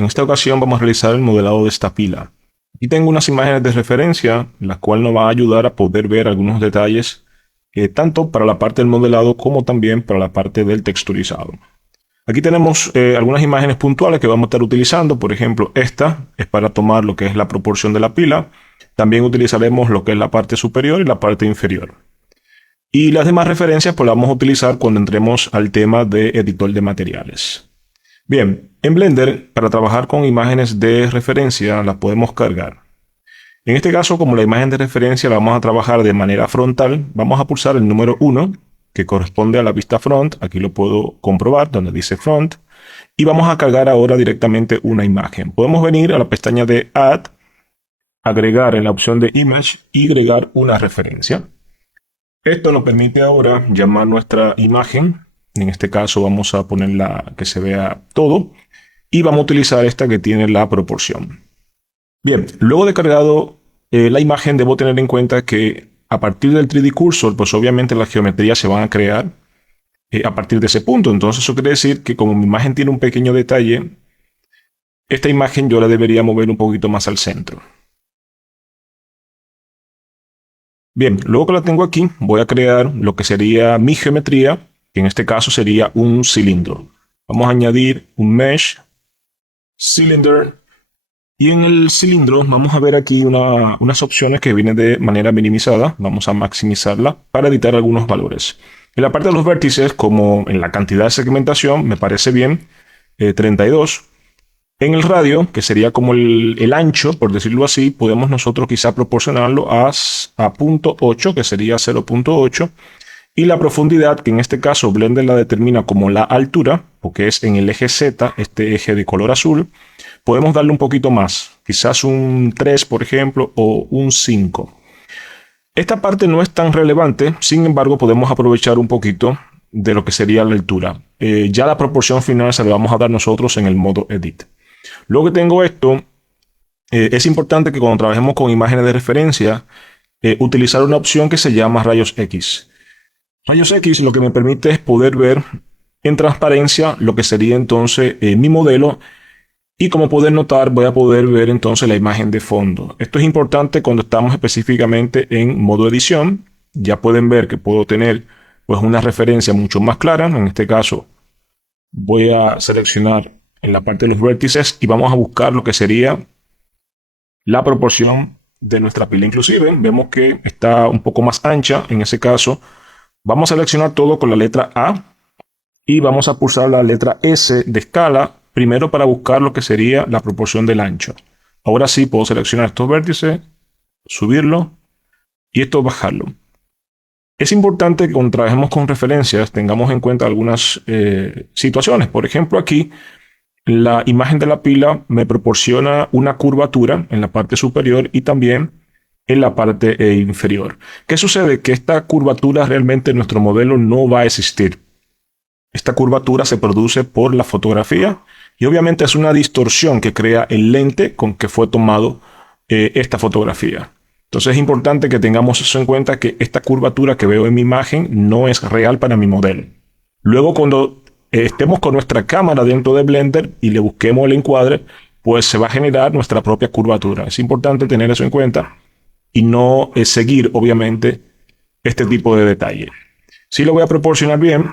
En esta ocasión vamos a realizar el modelado de esta pila. Aquí tengo unas imágenes de referencia, las cuales nos van a ayudar a poder ver algunos detalles, tanto para la parte del modelado como también para la parte del texturizado. Aquí tenemos algunas imágenes puntuales que vamos a estar utilizando. Por ejemplo, esta es para tomar lo que es la proporción de la pila. También utilizaremos lo que es la parte superior y la parte inferior. Y las demás referencias pues las vamos a utilizar cuando entremos al tema de editor de materiales. Bien, en Blender, para trabajar con imágenes de referencia, las podemos cargar. En este caso, como la imagen de referencia la vamos a trabajar de manera frontal, vamos a pulsar el número 1, que corresponde a la vista front. Aquí lo puedo comprobar, donde dice front. Y vamos a cargar ahora directamente una imagen. Podemos venir a la pestaña de Add, agregar en la opción de Image y agregar una referencia. Esto nos permite ahora llamar nuestra imagen. En este caso vamos a ponerla que se vea todo. Y vamos a utilizar esta que tiene la proporción. Bien, luego de cargado la imagen, debo tener en cuenta que a partir del 3D Cursor, pues obviamente las geometrías se van a crear a partir de ese punto. Entonces eso quiere decir que como mi imagen tiene un pequeño detalle, esta imagen yo la debería mover un poquito más al centro. Bien, luego que la tengo aquí, voy a crear lo que sería mi geometría, que en este caso sería un cilindro. Vamos a añadir un Mesh, Cylinder, y en el cilindro vamos a ver aquí unas opciones que vienen de manera minimizada. Vamos a maximizarla para editar algunos valores. En la parte de los vértices, como en la cantidad de segmentación, me parece bien 32. En el radio, que sería como el ancho, por decirlo así, podemos nosotros quizá proporcionarlo a 0.8, que sería 0.8. Y la profundidad, que en este caso Blender la determina como la altura, porque es en el eje Z, este eje de color azul, podemos darle un poquito más, quizás un 3, por ejemplo, o un 5. Esta parte no es tan relevante, sin embargo, podemos aprovechar un poquito de lo que sería la altura. Ya la proporción final se la vamos a dar nosotros en el modo Edit. Luego que tengo esto, es importante que cuando trabajemos con imágenes de referencia, utilizar una opción que se llama Rayos X. Rayos X lo que me permite es poder ver en transparencia lo que sería entonces mi modelo. Y como pueden notar, voy a poder ver entonces la imagen de fondo. Esto es importante cuando estamos específicamente en modo edición. Ya pueden ver que puedo tener pues una referencia mucho más clara. En este caso voy a seleccionar en la parte de los vértices y vamos a buscar lo que sería la proporción de nuestra pila. Inclusive vemos que está un poco más ancha. En ese caso vamos a seleccionar todo con la letra A y vamos a pulsar la letra S de escala. Primero para buscar lo que sería la proporción del ancho. Ahora sí puedo seleccionar estos vértices, subirlo y esto bajarlo. Es importante que cuando trabajemos con referencias tengamos en cuenta algunas situaciones. Por ejemplo, aquí la imagen de la pila me proporciona una curvatura en la parte superior y también en la parte inferior. ¿Qué sucede? Que esta curvatura realmente en nuestro modelo no va a existir. Esta curvatura se produce por la fotografía y obviamente es una distorsión que crea el lente con que fue tomado esta fotografía. Entonces es importante que tengamos eso en cuenta, que esta curvatura que veo en mi imagen no es real para mi modelo. Luego cuando estemos con nuestra cámara dentro de Blender y le busquemos el encuadre, pues se va a generar nuestra propia curvatura. Es importante tener eso en cuenta y no seguir obviamente este tipo de detalle. Sí lo voy a proporcionar bien.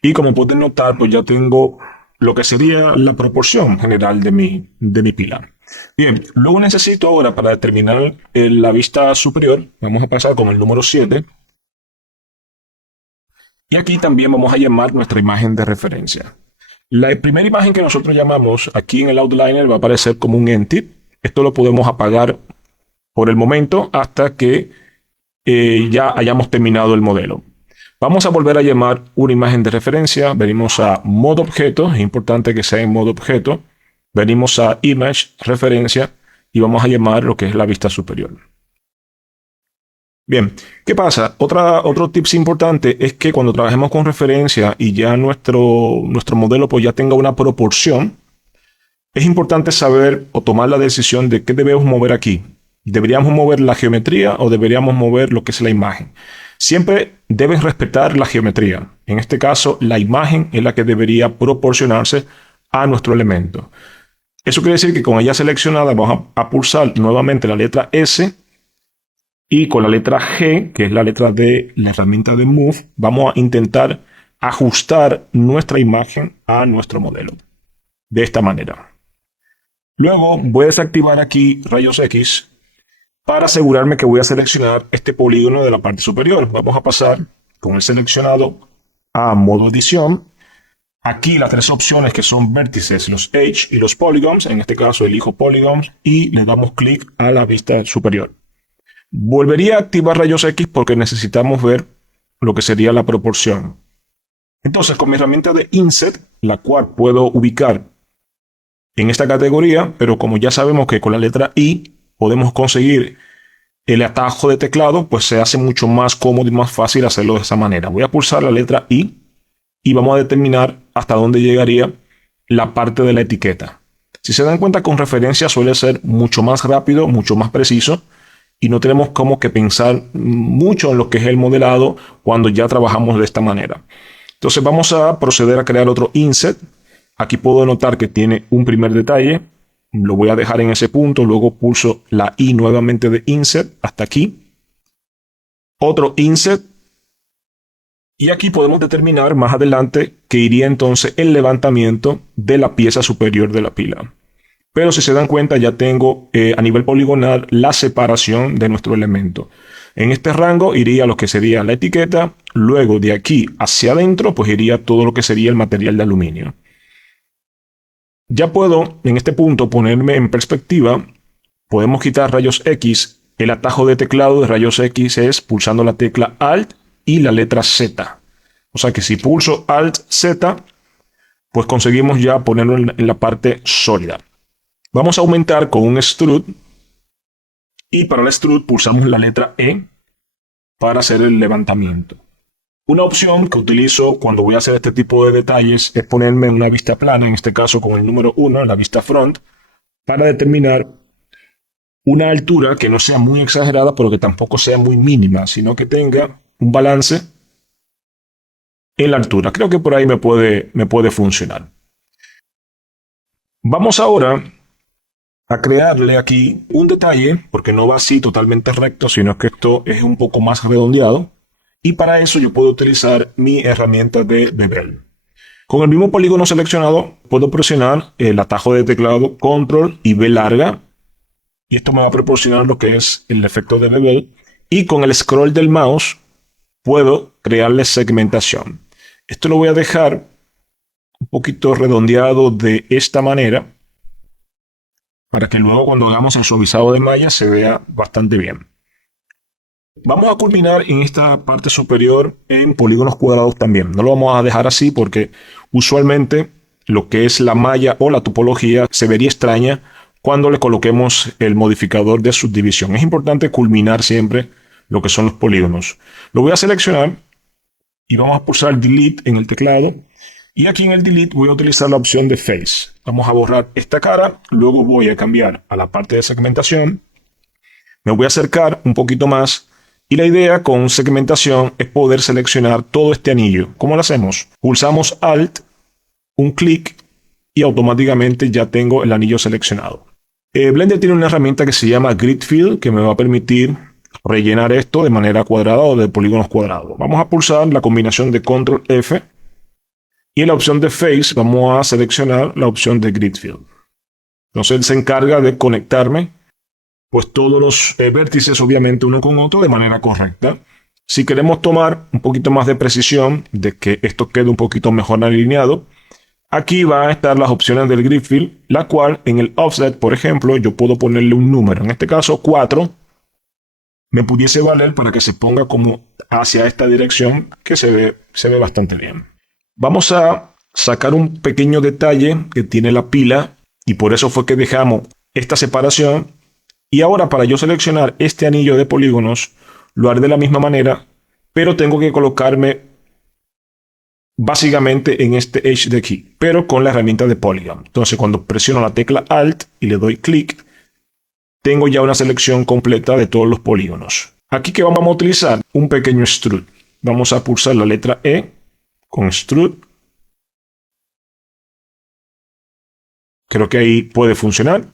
Y como pueden notar, pues ya tengo lo que sería la proporción general de mi pila. Bien, luego necesito ahora para determinar la vista superior, vamos a pasar con el número 7. Y aquí también vamos a llamar nuestra imagen de referencia. La primera imagen que nosotros llamamos aquí en el Outliner va a aparecer como un Entity. Esto lo podemos apagar por el momento hasta que ya hayamos terminado el modelo. Vamos a volver a llamar una imagen de referencia. Venimos a modo objeto. Es importante que sea en modo objeto. Venimos a image, referencia. Y vamos a llamar lo que es la vista superior. Bien, ¿qué pasa? Otro tips importante es que cuando trabajemos con referencia y ya nuestro modelo pues ya tenga una proporción, es importante saber o tomar la decisión de qué debemos mover aquí. ¿Deberíamos mover la geometría o deberíamos mover lo que es la imagen? Siempre debes respetar la geometría. En este caso, la imagen es la que debería proporcionarse a nuestro elemento. Eso quiere decir que con ella seleccionada vamos a pulsar nuevamente la letra S y con la letra G, que es la letra de la herramienta de Move, vamos a intentar ajustar nuestra imagen a nuestro modelo. De esta manera. Luego voy a desactivar aquí rayos X para asegurarme que voy a seleccionar este polígono de la parte superior. Vamos a pasar con el seleccionado a modo edición. Aquí las tres opciones que son vértices, los Edge y los Polygons. En este caso elijo Polygons y le damos clic a la vista superior. Volvería a activar rayos X porque necesitamos ver lo que sería la proporción. Entonces con mi herramienta de Inset, la cual puedo ubicar en esta categoría, pero como ya sabemos que con la letra I podemos conseguir el atajo de teclado, pues se hace mucho más cómodo y más fácil hacerlo de esa manera. Voy a pulsar la letra I y vamos a determinar hasta dónde llegaría la parte de la etiqueta. Si se dan cuenta, con referencia suele ser mucho más rápido, mucho más preciso y no tenemos como que pensar mucho en lo que es el modelado cuando ya trabajamos de esta manera. Entonces vamos a proceder a crear otro inset. Aquí puedo notar que tiene un primer detalle. Lo voy a dejar en ese punto. Luego pulso la I nuevamente de Insert hasta aquí. Otro Insert. Y aquí podemos determinar más adelante que iría entonces el levantamiento de la pieza superior de la pila. Pero si se dan cuenta, ya tengo a nivel poligonal la separación de nuestro elemento. En este rango iría lo que sería la etiqueta. Luego de aquí hacia adentro, pues iría todo lo que sería el material de aluminio. Ya puedo en este punto ponerme en perspectiva. Podemos quitar rayos X. El atajo de teclado de rayos X es pulsando la tecla Alt y la letra Z. O sea que si pulso Alt Z, pues conseguimos ya ponerlo en la parte sólida. Vamos a aumentar con un extrude. Y para el extrude pulsamos la letra E para hacer el levantamiento. Una opción que utilizo cuando voy a hacer este tipo de detalles es ponerme en una vista plana, en este caso con el número 1, la vista front, para determinar una altura que no sea muy exagerada, pero que tampoco sea muy mínima, sino que tenga un balance en la altura. Creo que por ahí me puede funcionar. Vamos ahora a crearle aquí un detalle, porque no va así totalmente recto, sino que esto es un poco más redondeado. Y para eso yo puedo utilizar mi herramienta de bevel. Con el mismo polígono seleccionado puedo presionar el atajo de teclado Control y B larga. Y esto me va a proporcionar lo que es el efecto de bevel. Y con el scroll del mouse puedo crearle segmentación. Esto lo voy a dejar un poquito redondeado de esta manera, para que luego cuando hagamos el suavizado de malla se vea bastante bien. Vamos a culminar en esta parte superior en polígonos cuadrados también. No lo vamos a dejar así porque usualmente lo que es la malla o la topología se vería extraña cuando le coloquemos el modificador de subdivisión. Es importante culminar siempre lo que son los polígonos. Lo voy a seleccionar y vamos a pulsar Delete en el teclado. Y aquí en el Delete voy a utilizar la opción de Face. Vamos a borrar esta cara. Luego voy a cambiar a la parte de segmentación. Me voy a acercar un poquito más. Y la idea con segmentación es poder seleccionar todo este anillo. ¿Cómo lo hacemos? Pulsamos Alt, un clic y automáticamente ya tengo el anillo seleccionado. Blender tiene una herramienta que se llama Grid Fill que me va a permitir rellenar esto de manera cuadrada o de polígonos cuadrados. Vamos a pulsar la combinación de Control F y en la opción de Face vamos a seleccionar la opción de Grid Fill. Entonces él se encarga de conectarme pues todos los vértices obviamente uno con otro de manera correcta. Si queremos tomar un poquito más de precisión de que esto quede un poquito mejor alineado, aquí van a estar las opciones del Grid Fill, la cual en el Offset, por ejemplo, yo puedo ponerle un número. En este caso 4 me pudiese valer para que se ponga como hacia esta dirección que se ve bastante bien. Vamos a sacar un pequeño detalle que tiene la pila y por eso fue que dejamos esta separación. Y ahora para yo seleccionar este anillo de polígonos, lo haré de la misma manera, pero tengo que colocarme básicamente en este edge de aquí, pero con la herramienta de Polygon. Entonces cuando presiono la tecla Alt y le doy clic, tengo ya una selección completa de todos los polígonos. Aquí que vamos a utilizar un pequeño extrude. Vamos a pulsar la letra E con extrude. Creo que ahí puede funcionar.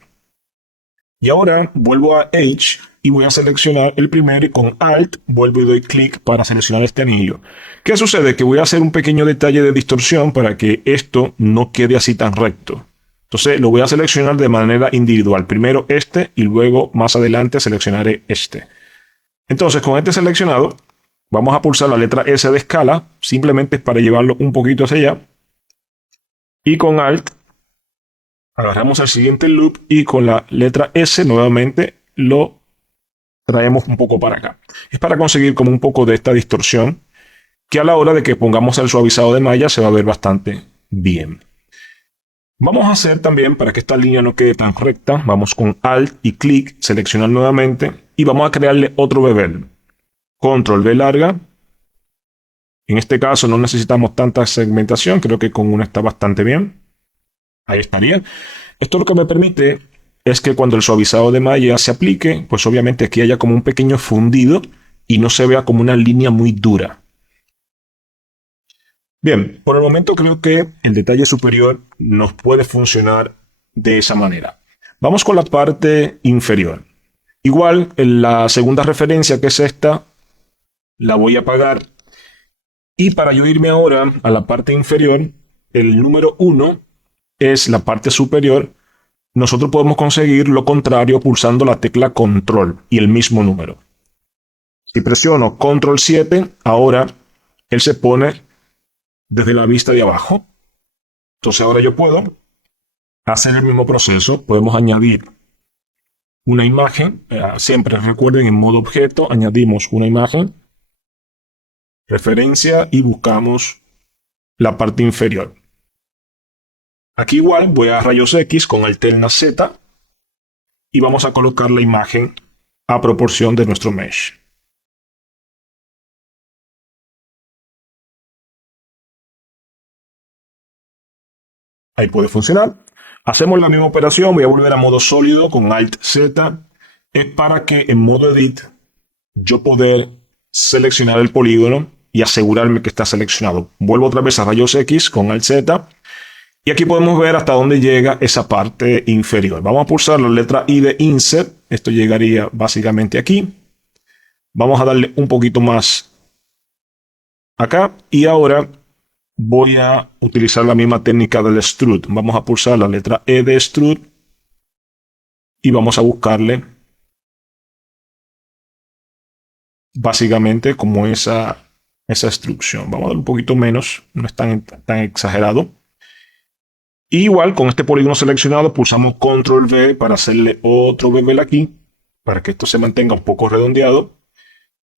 Y ahora vuelvo a Edge y voy a seleccionar el primero y con Alt vuelvo y doy clic para seleccionar este anillo. ¿Qué sucede? Que voy a hacer un pequeño detalle de distorsión para que esto no quede así tan recto. Entonces lo voy a seleccionar de manera individual. Primero este y luego más adelante seleccionaré este. Entonces con este seleccionado vamos a pulsar la letra S de escala, simplemente para llevarlo un poquito hacia allá. Y con Alt agarramos el siguiente loop y con la letra S nuevamente lo traemos un poco para acá. Es para conseguir como un poco de esta distorsión que a la hora de que pongamos el suavizado de malla se va a ver bastante bien. Vamos a hacer también, para que esta línea no quede tan recta, vamos con Alt y clic, seleccionar nuevamente y vamos a crearle otro bevel. Control V larga. En este caso no necesitamos tanta segmentación, creo que con una está bastante bien. Ahí estaría. Esto lo que me permite es que cuando el suavizado de malla se aplique, pues obviamente aquí haya como un pequeño fundido y no se vea como una línea muy dura. Bien, por el momento creo que el detalle superior nos puede funcionar de esa manera. Vamos con la parte inferior. Igual, en la segunda referencia, que es esta, la voy a apagar. Y para yo irme ahora a la parte inferior, el número 1 es la parte superior. Nosotros podemos conseguir lo contrario pulsando la tecla Control y el mismo número. Si presiono Control 7, ahora él se pone desde la vista de abajo. Entonces ahora yo puedo hacer el mismo proceso. Podemos añadir una imagen. Siempre recuerden, en modo objeto añadimos una imagen, referencia y buscamos la parte inferior. Aquí igual voy a rayos X con alterna Z y vamos a colocar la imagen a proporción de nuestro mesh. Ahí puede funcionar. Hacemos la misma operación, voy a volver a modo sólido con Alt Z. Es para que en modo Edit yo poder seleccionar el polígono y asegurarme que está seleccionado. Vuelvo otra vez a rayos X con Alt Z. Y aquí podemos ver hasta dónde llega esa parte inferior. Vamos a pulsar la letra I de Insert. Esto llegaría básicamente aquí. Vamos a darle un poquito más acá. Y ahora voy a utilizar la misma técnica del Extrude. Vamos a pulsar la letra E de Extrude. Y vamos a buscarle básicamente como esa extrusión. Vamos a dar un poquito menos. No es tan exagerado. Y igual con este polígono seleccionado pulsamos Control V para hacerle otro bevel aquí, para que esto se mantenga un poco redondeado.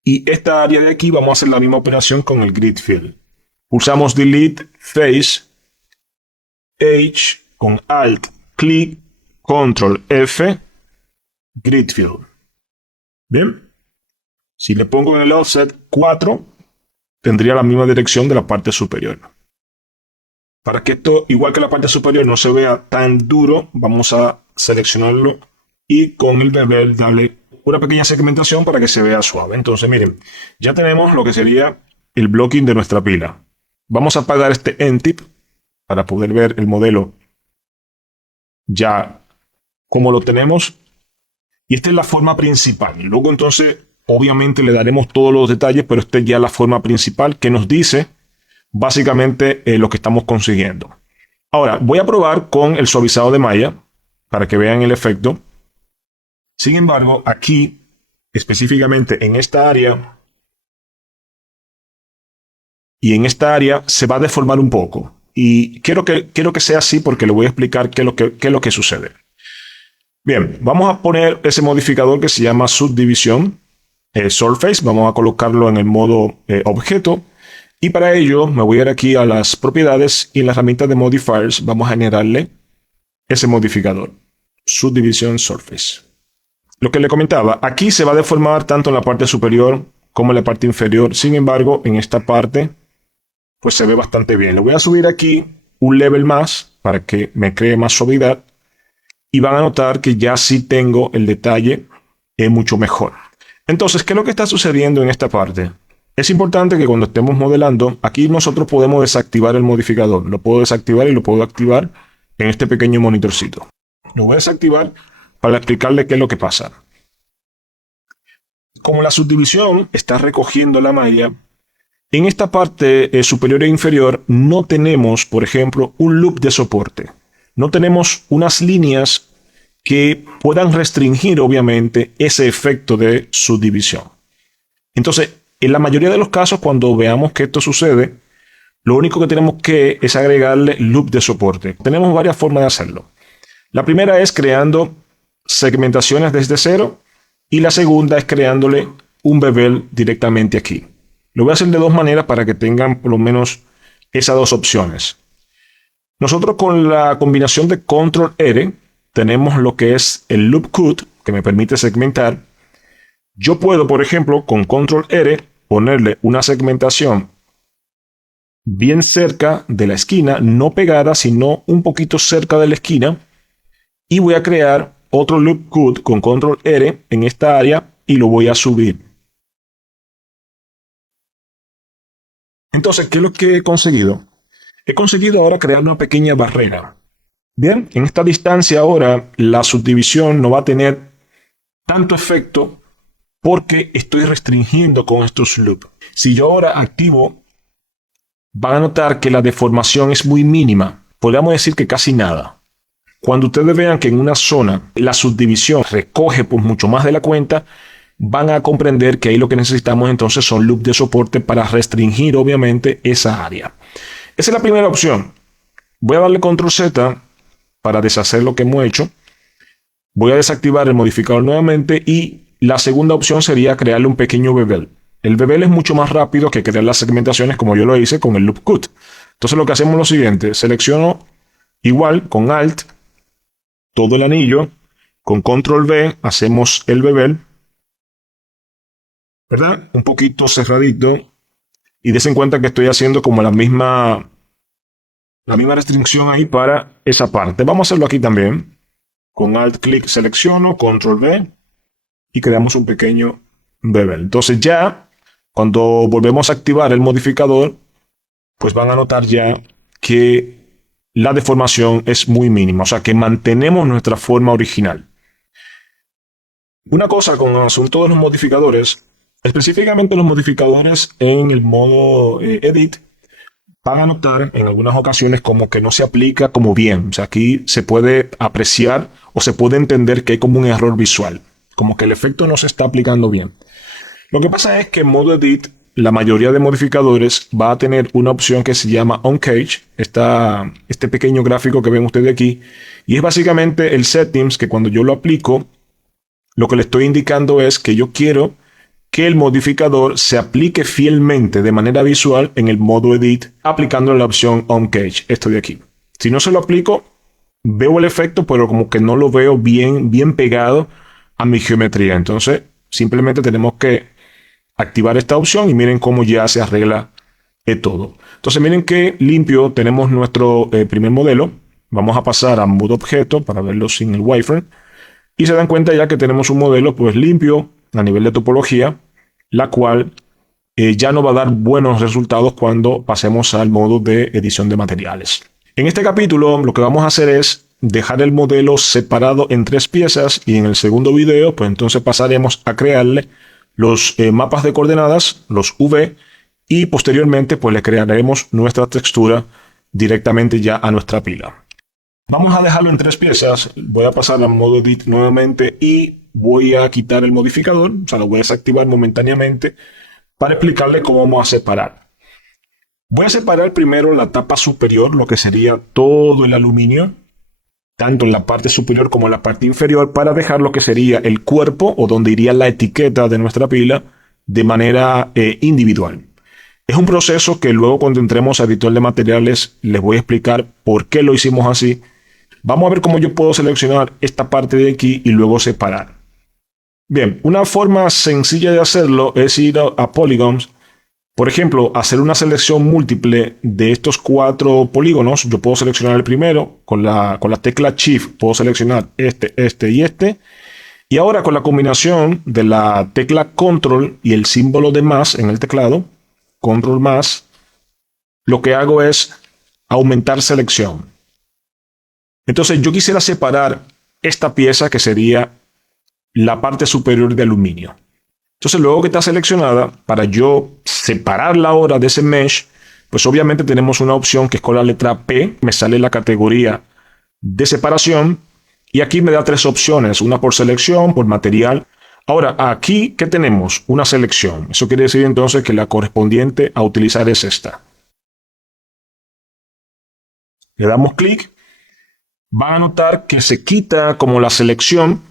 Y esta área de aquí vamos a hacer la misma operación con el Grid Fill. Pulsamos Delete, Face, H, con Alt, clic, Control F, Grid Fill. Bien. Si le pongo en el offset 4, tendría la misma dirección de la parte superior. Para que esto, igual que la parte superior, no se vea tan duro, vamos a seleccionarlo y con el bevel darle una pequeña segmentación para que se vea suave. Entonces, miren, ya tenemos lo que sería el blocking de nuestra pila. Vamos a apagar este N-tip para poder ver el modelo ya como lo tenemos. Y esta es la forma principal. Luego, entonces, obviamente le daremos todos los detalles, pero esta es ya la forma principal que nos dice básicamente lo que estamos consiguiendo. Ahora, voy a probar con el suavizado de malla para que vean el efecto. Sin embargo, aquí, específicamente en esta área y en esta área, se va a deformar un poco. Y quiero que sea así porque le voy a explicar qué es lo que sucede. Bien, vamos a poner ese modificador que se llama Subdivision Surface. Vamos a colocarlo en el modo objeto. Y para ello me voy a ir aquí a las propiedades y en la herramienta de modifiers vamos a generarle ese modificador, Subdivision Surface. Lo que le comentaba, aquí se va a deformar tanto en la parte superior como en la parte inferior. Sin embargo, en esta parte, pues se ve bastante bien. Le voy a subir aquí un level más para que me cree más suavidad. Y van a notar que ya sí tengo el detalle mucho mejor. Entonces, ¿qué es lo que está sucediendo en esta parte? Es importante que cuando estemos modelando, aquí nosotros podemos desactivar el modificador. Lo puedo desactivar y lo puedo activar en este pequeño monitorcito. Lo voy a desactivar para explicarle qué es lo que pasa. Como la subdivisión está recogiendo la malla, en esta parte superior e inferior no tenemos, por ejemplo, un loop de soporte. No tenemos unas líneas que puedan restringir, obviamente, ese efecto de subdivisión. Entonces, en la mayoría de los casos, cuando veamos que esto sucede, lo único que tenemos que es agregarle loop de soporte. Tenemos varias formas de hacerlo. La primera es creando segmentaciones desde cero y la segunda es creándole un bevel directamente aquí. Lo voy a hacer de dos maneras para que tengan por lo menos esas dos opciones. Nosotros con la combinación de Control R tenemos lo que es el Loop Cut, que me permite segmentar. Yo puedo, por ejemplo, con Control R ponerle una segmentación bien cerca de la esquina, no pegada, sino un poquito cerca de la esquina. Y voy a crear otro Loop Cut con Control R en esta área y lo voy a subir. Entonces, ¿qué es lo que he conseguido? He conseguido ahora crear una pequeña barrera. Bien, en esta distancia ahora la subdivisión no va a tener tanto efecto porque estoy restringiendo con estos loops. Si yo ahora activo, van a notar que la deformación es muy mínima. Podríamos decir que casi nada. Cuando ustedes vean que en una zona la subdivisión recoge pues mucho más de la cuenta, van a comprender que ahí lo que necesitamos entonces son loops de soporte para restringir obviamente esa área. Esa es la primera opción. Voy a darle Control Z para deshacer lo que hemos hecho. Voy a desactivar el modificador nuevamente y la segunda opción sería crearle un pequeño bevel. El bevel es mucho más rápido que crear las segmentaciones como yo lo hice con el Loop Cut. Entonces lo que hacemos es lo siguiente. Selecciono igual con Alt todo el anillo. Con Control V hacemos el bevel, ¿verdad? Un poquito cerradito. Y des en cuenta que estoy haciendo como la misma restricción ahí para esa parte. Vamos a hacerlo aquí también. Con Alt clic selecciono, Control V y creamos un pequeño bevel. Entonces ya cuando volvemos a activar el modificador, pues van a notar ya que la deformación es muy mínima. O sea que mantenemos nuestra forma original. Una cosa con el asunto de los modificadores, específicamente los modificadores en el modo Edit, van a notar en algunas ocasiones como que no se aplica como bien. O sea, aquí se puede apreciar o se puede entender que hay como un error visual, como que el efecto no se está aplicando bien. Lo que pasa es que en modo Edit, la mayoría de modificadores va a tener una opción que se llama On Cage, este pequeño gráfico que ven ustedes aquí, y es básicamente el settings que cuando yo lo aplico, lo que le estoy indicando es que yo quiero que el modificador se aplique fielmente de manera visual en el modo Edit, aplicando la opción On Cage, esto de aquí. Si no se lo aplico, veo el efecto, pero como que no lo veo bien pegado a mi geometría. Entonces, simplemente tenemos que activar esta opción y miren cómo ya se arregla todo. Entonces, miren qué limpio tenemos nuestro primer modelo. Vamos a pasar a modo objeto para verlo sin el wireframe. Y se dan cuenta ya que tenemos un modelo pues limpio a nivel de topología, la cual ya no va a dar buenos resultados cuando pasemos al modo de edición de materiales. En este capítulo lo que vamos a hacer es dejar el modelo separado en tres piezas y en el segundo video pues entonces pasaremos a crearle los mapas de coordenadas, los V, y posteriormente pues le crearemos nuestra textura directamente ya a nuestra pila. Vamos a dejarlo en tres piezas. Voy a pasar al modo Edit nuevamente y voy a quitar el modificador. O sea, lo voy a desactivar momentáneamente para explicarle cómo vamos a separar. Voy a separar primero la tapa superior, lo que sería todo el aluminio, tanto en la parte superior como en la parte inferior, para dejar lo que sería el cuerpo o donde iría la etiqueta de nuestra pila de manera individual. Es un proceso que luego cuando entremos a editor de materiales les voy a explicar por qué lo hicimos así. Vamos a ver cómo yo puedo seleccionar esta parte de aquí y luego separar. Bien, una forma sencilla de hacerlo es ir a Polygons. Por ejemplo, hacer una selección múltiple de estos 4 polígonos. Yo puedo seleccionar el primero. Con la tecla Shift puedo seleccionar este y este. Y ahora con la combinación de la tecla Control y el símbolo de más en el teclado, Control más, lo que hago es aumentar selección. Entonces yo quisiera separar esta pieza que sería la parte superior de aluminio. Entonces luego que está seleccionada, para yo separarla ahora de ese mesh, pues obviamente tenemos una opción que es con la letra P, me sale la categoría de separación y aquí me da tres opciones, una por selección, por material. Ahora, aquí, ¿qué tenemos? Una selección. Eso quiere decir entonces que la correspondiente a utilizar es esta. Le damos clic. Van a notar que se quita como la selección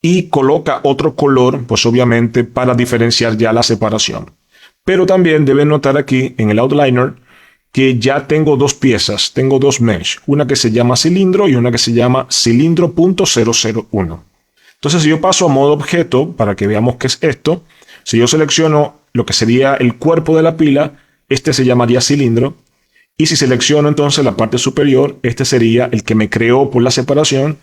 y coloca otro color, pues obviamente para diferenciar ya la separación. Pero también deben notar aquí en el outliner que ya tengo dos piezas, tengo dos mesh, una que se llama cilindro y una que se llama cilindro.001. Entonces si yo paso a modo objeto para que veamos qué es esto, si yo selecciono lo que sería el cuerpo de la pila, este se llamaría cilindro. Y si selecciono entonces la parte superior, este sería el que me creó por la separación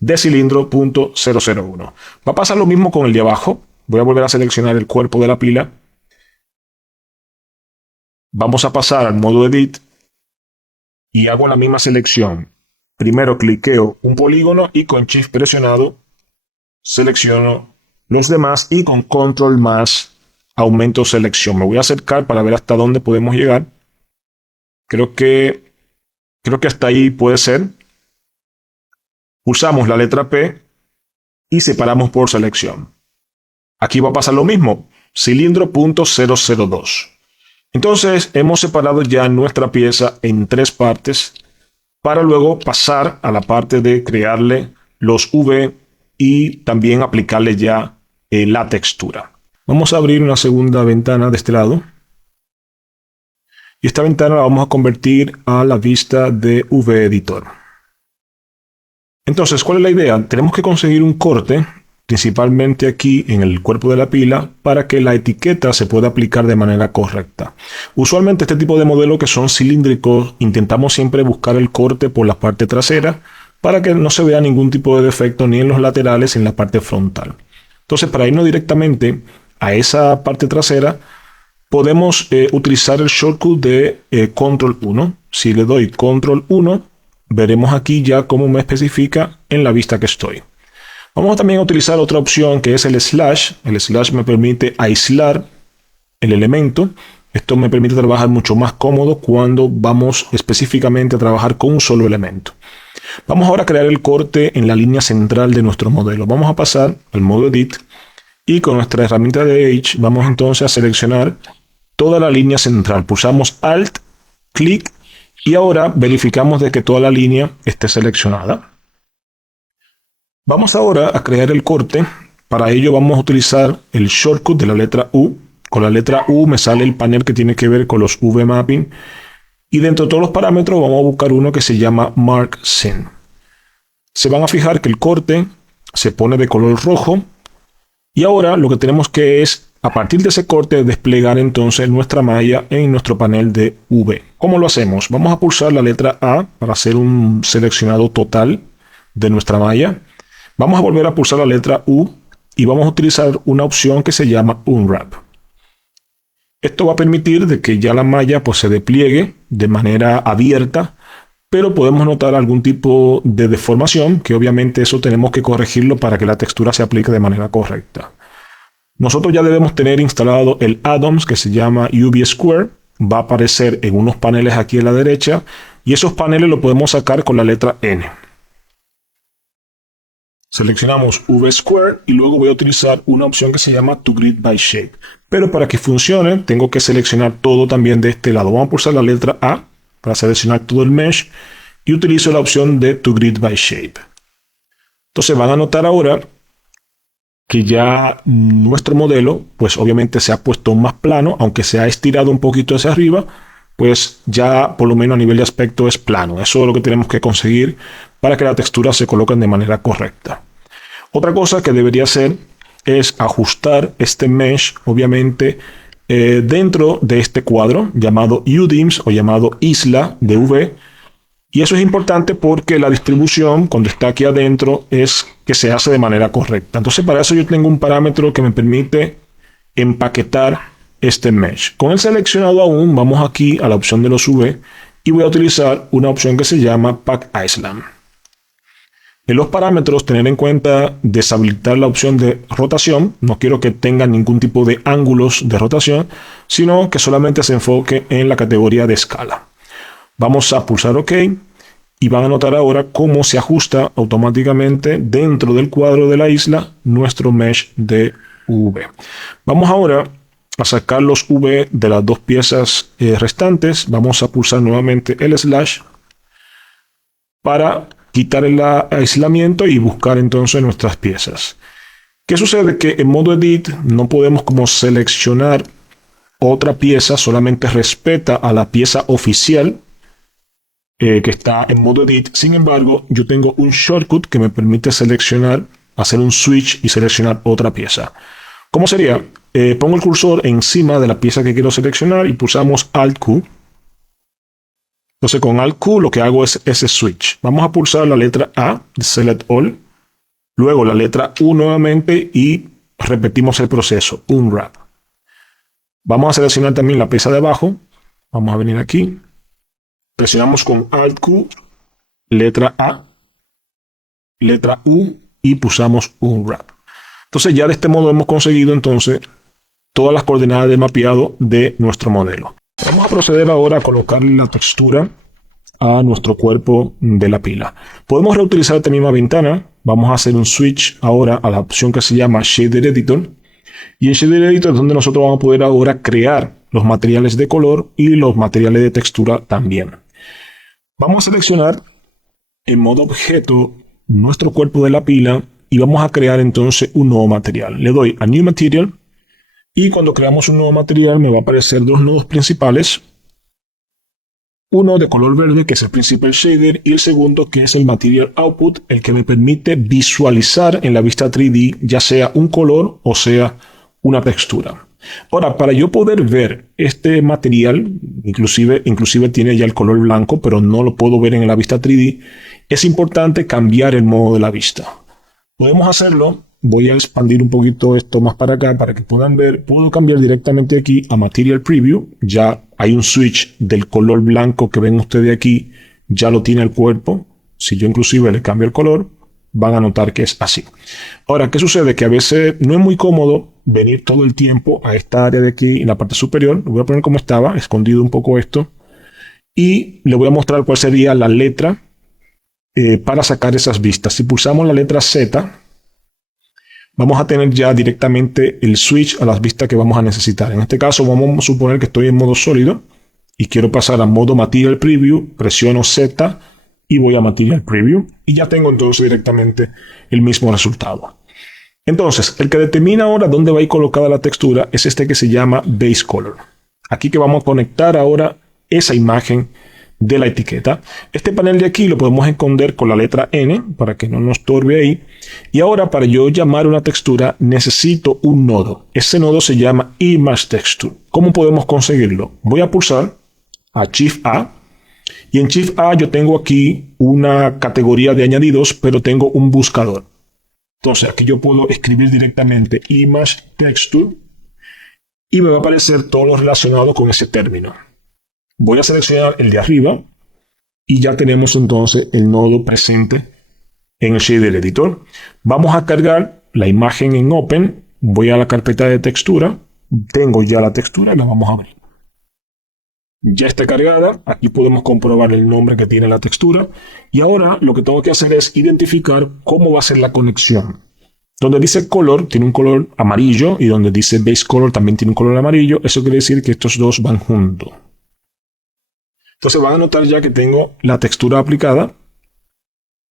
de cilindro.001. Va a pasar lo mismo con el de abajo. Voy a volver a seleccionar el cuerpo de la pila. Vamos a pasar al modo Edit y hago la misma selección. Primero cliqueo un polígono y con Shift presionado selecciono los demás y con Control más aumento selección. Me voy a acercar para ver hasta dónde podemos llegar. Creo que hasta ahí puede ser. Pulsamos la letra P y separamos por selección. Aquí va a pasar lo mismo, cilindro.002. Entonces hemos separado ya nuestra pieza en tres partes para luego pasar a la parte de crearle los V y también aplicarle ya la textura. Vamos a abrir una segunda ventana de este lado. Y esta ventana la vamos a convertir a la vista de V-Editor. Entonces, ¿cuál es la idea? Tenemos que conseguir un corte, principalmente aquí en el cuerpo de la pila, para que la etiqueta se pueda aplicar de manera correcta. Usualmente este tipo de modelos que son cilíndricos, intentamos siempre buscar el corte por la parte trasera para que no se vea ningún tipo de defecto ni en los laterales ni en la parte frontal. Entonces, para irnos directamente a esa parte trasera, podemos utilizar el shortcut de Control 1. Si le doy Control 1, veremos aquí ya cómo me especifica en la vista que estoy. Vamos también a utilizar otra opción que es el slash. El slash me permite aislar el elemento. Esto me permite trabajar mucho más cómodo cuando vamos específicamente a trabajar con un solo elemento. Vamos ahora a crear el corte en la línea central de nuestro modelo. Vamos a pasar al modo Edit y con nuestra herramienta de Edge vamos entonces a seleccionar toda la línea central. Pulsamos Alt, clic y ahora verificamos de que toda la línea esté seleccionada. Vamos ahora a crear el corte. Para ello vamos a utilizar el shortcut de la letra U. Con la letra U me sale el panel que tiene que ver con los V-Mapping. Y dentro de todos los parámetros vamos a buscar uno que se llama Mark Scene. Se van a fijar que el corte se pone de color rojo. Y ahora lo que tenemos que es, a partir de ese corte, desplegar entonces nuestra malla en nuestro panel de V. ¿Cómo lo hacemos? Vamos a pulsar la letra A para hacer un seleccionado total de nuestra malla. Vamos a volver a pulsar la letra U y vamos a utilizar una opción que se llama Unwrap. Esto va a permitir de que ya la malla pues, se despliegue de manera abierta, pero podemos notar algún tipo de deformación, que obviamente eso tenemos que corregirlo para que la textura se aplique de manera correcta. Nosotros ya debemos tener instalado el add-ons que se llama UV Square. Va a aparecer en unos paneles aquí a la derecha y esos paneles los podemos sacar con la letra N. Seleccionamos V Square y luego voy a utilizar una opción que se llama To Grid by Shape. Pero para que funcione tengo que seleccionar todo también de este lado. Vamos a pulsar la letra A para seleccionar todo el mesh y utilizo la opción de To Grid by Shape. Entonces van a notar ahora que ya nuestro modelo pues obviamente se ha puesto más plano, aunque se ha estirado un poquito hacia arriba, pues ya por lo menos a nivel de aspecto es plano. Eso es lo que tenemos que conseguir para que la textura se coloque de manera correcta. Otra cosa que debería hacer es ajustar este mesh, obviamente, dentro de este cuadro llamado UDIMS o llamado isla de V. Y eso es importante porque la distribución, cuando está aquí adentro, es que se hace de manera correcta. Entonces, para eso yo tengo un parámetro que me permite empaquetar este mesh. Con el seleccionado aún, vamos aquí a la opción de los V y voy a utilizar una opción que se llama Pack Island. En los parámetros, tener en cuenta deshabilitar la opción de rotación. No quiero que tenga ningún tipo de ángulos de rotación, sino que solamente se enfoque en la categoría de escala. Vamos a pulsar OK y van a notar ahora cómo se ajusta automáticamente dentro del cuadro de la isla nuestro mesh de UV. Vamos ahora a sacar los UV de las dos piezas restantes. Vamos a pulsar nuevamente el slash para quitar el aislamiento y buscar entonces nuestras piezas. ¿Qué sucede? Que en modo edit no podemos como seleccionar otra pieza, solamente respeta a la pieza oficial que está en modo edit. Sin embargo, yo tengo un shortcut que me permite seleccionar, hacer un switch y seleccionar otra pieza. ¿Cómo sería? Pongo el cursor encima de la pieza que quiero seleccionar y pulsamos Alt Q. Entonces con Alt Q lo que hago es ese switch. Vamos a pulsar la letra A de Select All, luego la letra U nuevamente y repetimos el proceso, Unwrap. Vamos a seleccionar también la pieza de abajo. Vamos a venir aquí. Presionamos con Alt Q, letra A, letra U y pulsamos Unwrap. Entonces ya de este modo hemos conseguido entonces todas las coordenadas de mapeado de nuestro modelo. Vamos a proceder ahora a colocarle la textura a nuestro cuerpo de la pila. Podemos reutilizar esta misma ventana. Vamos a hacer un switch ahora a la opción que se llama Shader Editor. Y en Shader Editor es donde nosotros vamos a poder ahora crear los materiales de color y los materiales de textura también. Vamos a seleccionar en modo objeto nuestro cuerpo de la pila y vamos a crear entonces un nuevo material. Le doy a New Material. Y cuando creamos un nuevo material me va a aparecer dos nodos principales. Uno de color verde, que es el Principal Shader, y el segundo, que es el Material Output, el que me permite visualizar en la vista 3D, ya sea un color o sea una textura. Ahora, para yo poder ver este material, inclusive tiene ya el color blanco, pero no lo puedo ver en la vista 3D, es importante cambiar el modo de la vista. Podemos hacerlo. Voy a expandir un poquito esto más para acá para que puedan ver. Puedo cambiar directamente aquí a Material Preview. Ya hay un switch del color blanco que ven ustedes aquí. Ya lo tiene el cuerpo. Si yo inclusive le cambio el color, van a notar que es así. Ahora, ¿qué sucede? Que a veces no es muy cómodo venir todo el tiempo a esta área de aquí en la parte superior. Lo voy a poner como estaba, escondido un poco esto. Y le voy a mostrar cuál sería la letra para sacar esas vistas. Si pulsamos la letra Z, vamos a tener ya directamente el switch a las vistas que vamos a necesitar. En este caso vamos a suponer que estoy en modo sólido y quiero pasar a modo Material Preview. Presiono Z y voy a Material Preview y ya tengo entonces directamente el mismo resultado. Entonces, el que determina ahora dónde va a ir colocada la textura es este que se llama Base Color. Aquí que vamos a conectar ahora esa imagen de la etiqueta. Este panel de aquí lo podemos esconder con la letra N para que no nos estorbe ahí. Y ahora, para yo llamar una textura, necesito un nodo. Ese nodo se llama Image Texture. ¿Cómo podemos conseguirlo? Voy a pulsar a Shift A. Y en Shift A yo tengo aquí una categoría de añadidos, pero tengo un buscador. Entonces aquí yo puedo escribir directamente Image Texture y me va a aparecer todo lo relacionado con ese término. Voy a seleccionar el de arriba y ya tenemos entonces el nodo presente en el Shader Editor. Vamos a cargar la imagen en Open. Voy a la carpeta de textura. Tengo ya la textura y la vamos a abrir. Ya está cargada. Aquí podemos comprobar el nombre que tiene la textura. Y ahora lo que tengo que hacer es identificar cómo va a ser la conexión. Donde dice color, tiene un color amarillo, y donde dice Base Color también tiene un color amarillo. Eso quiere decir que estos dos van juntos. Entonces van a notar ya que tengo la textura aplicada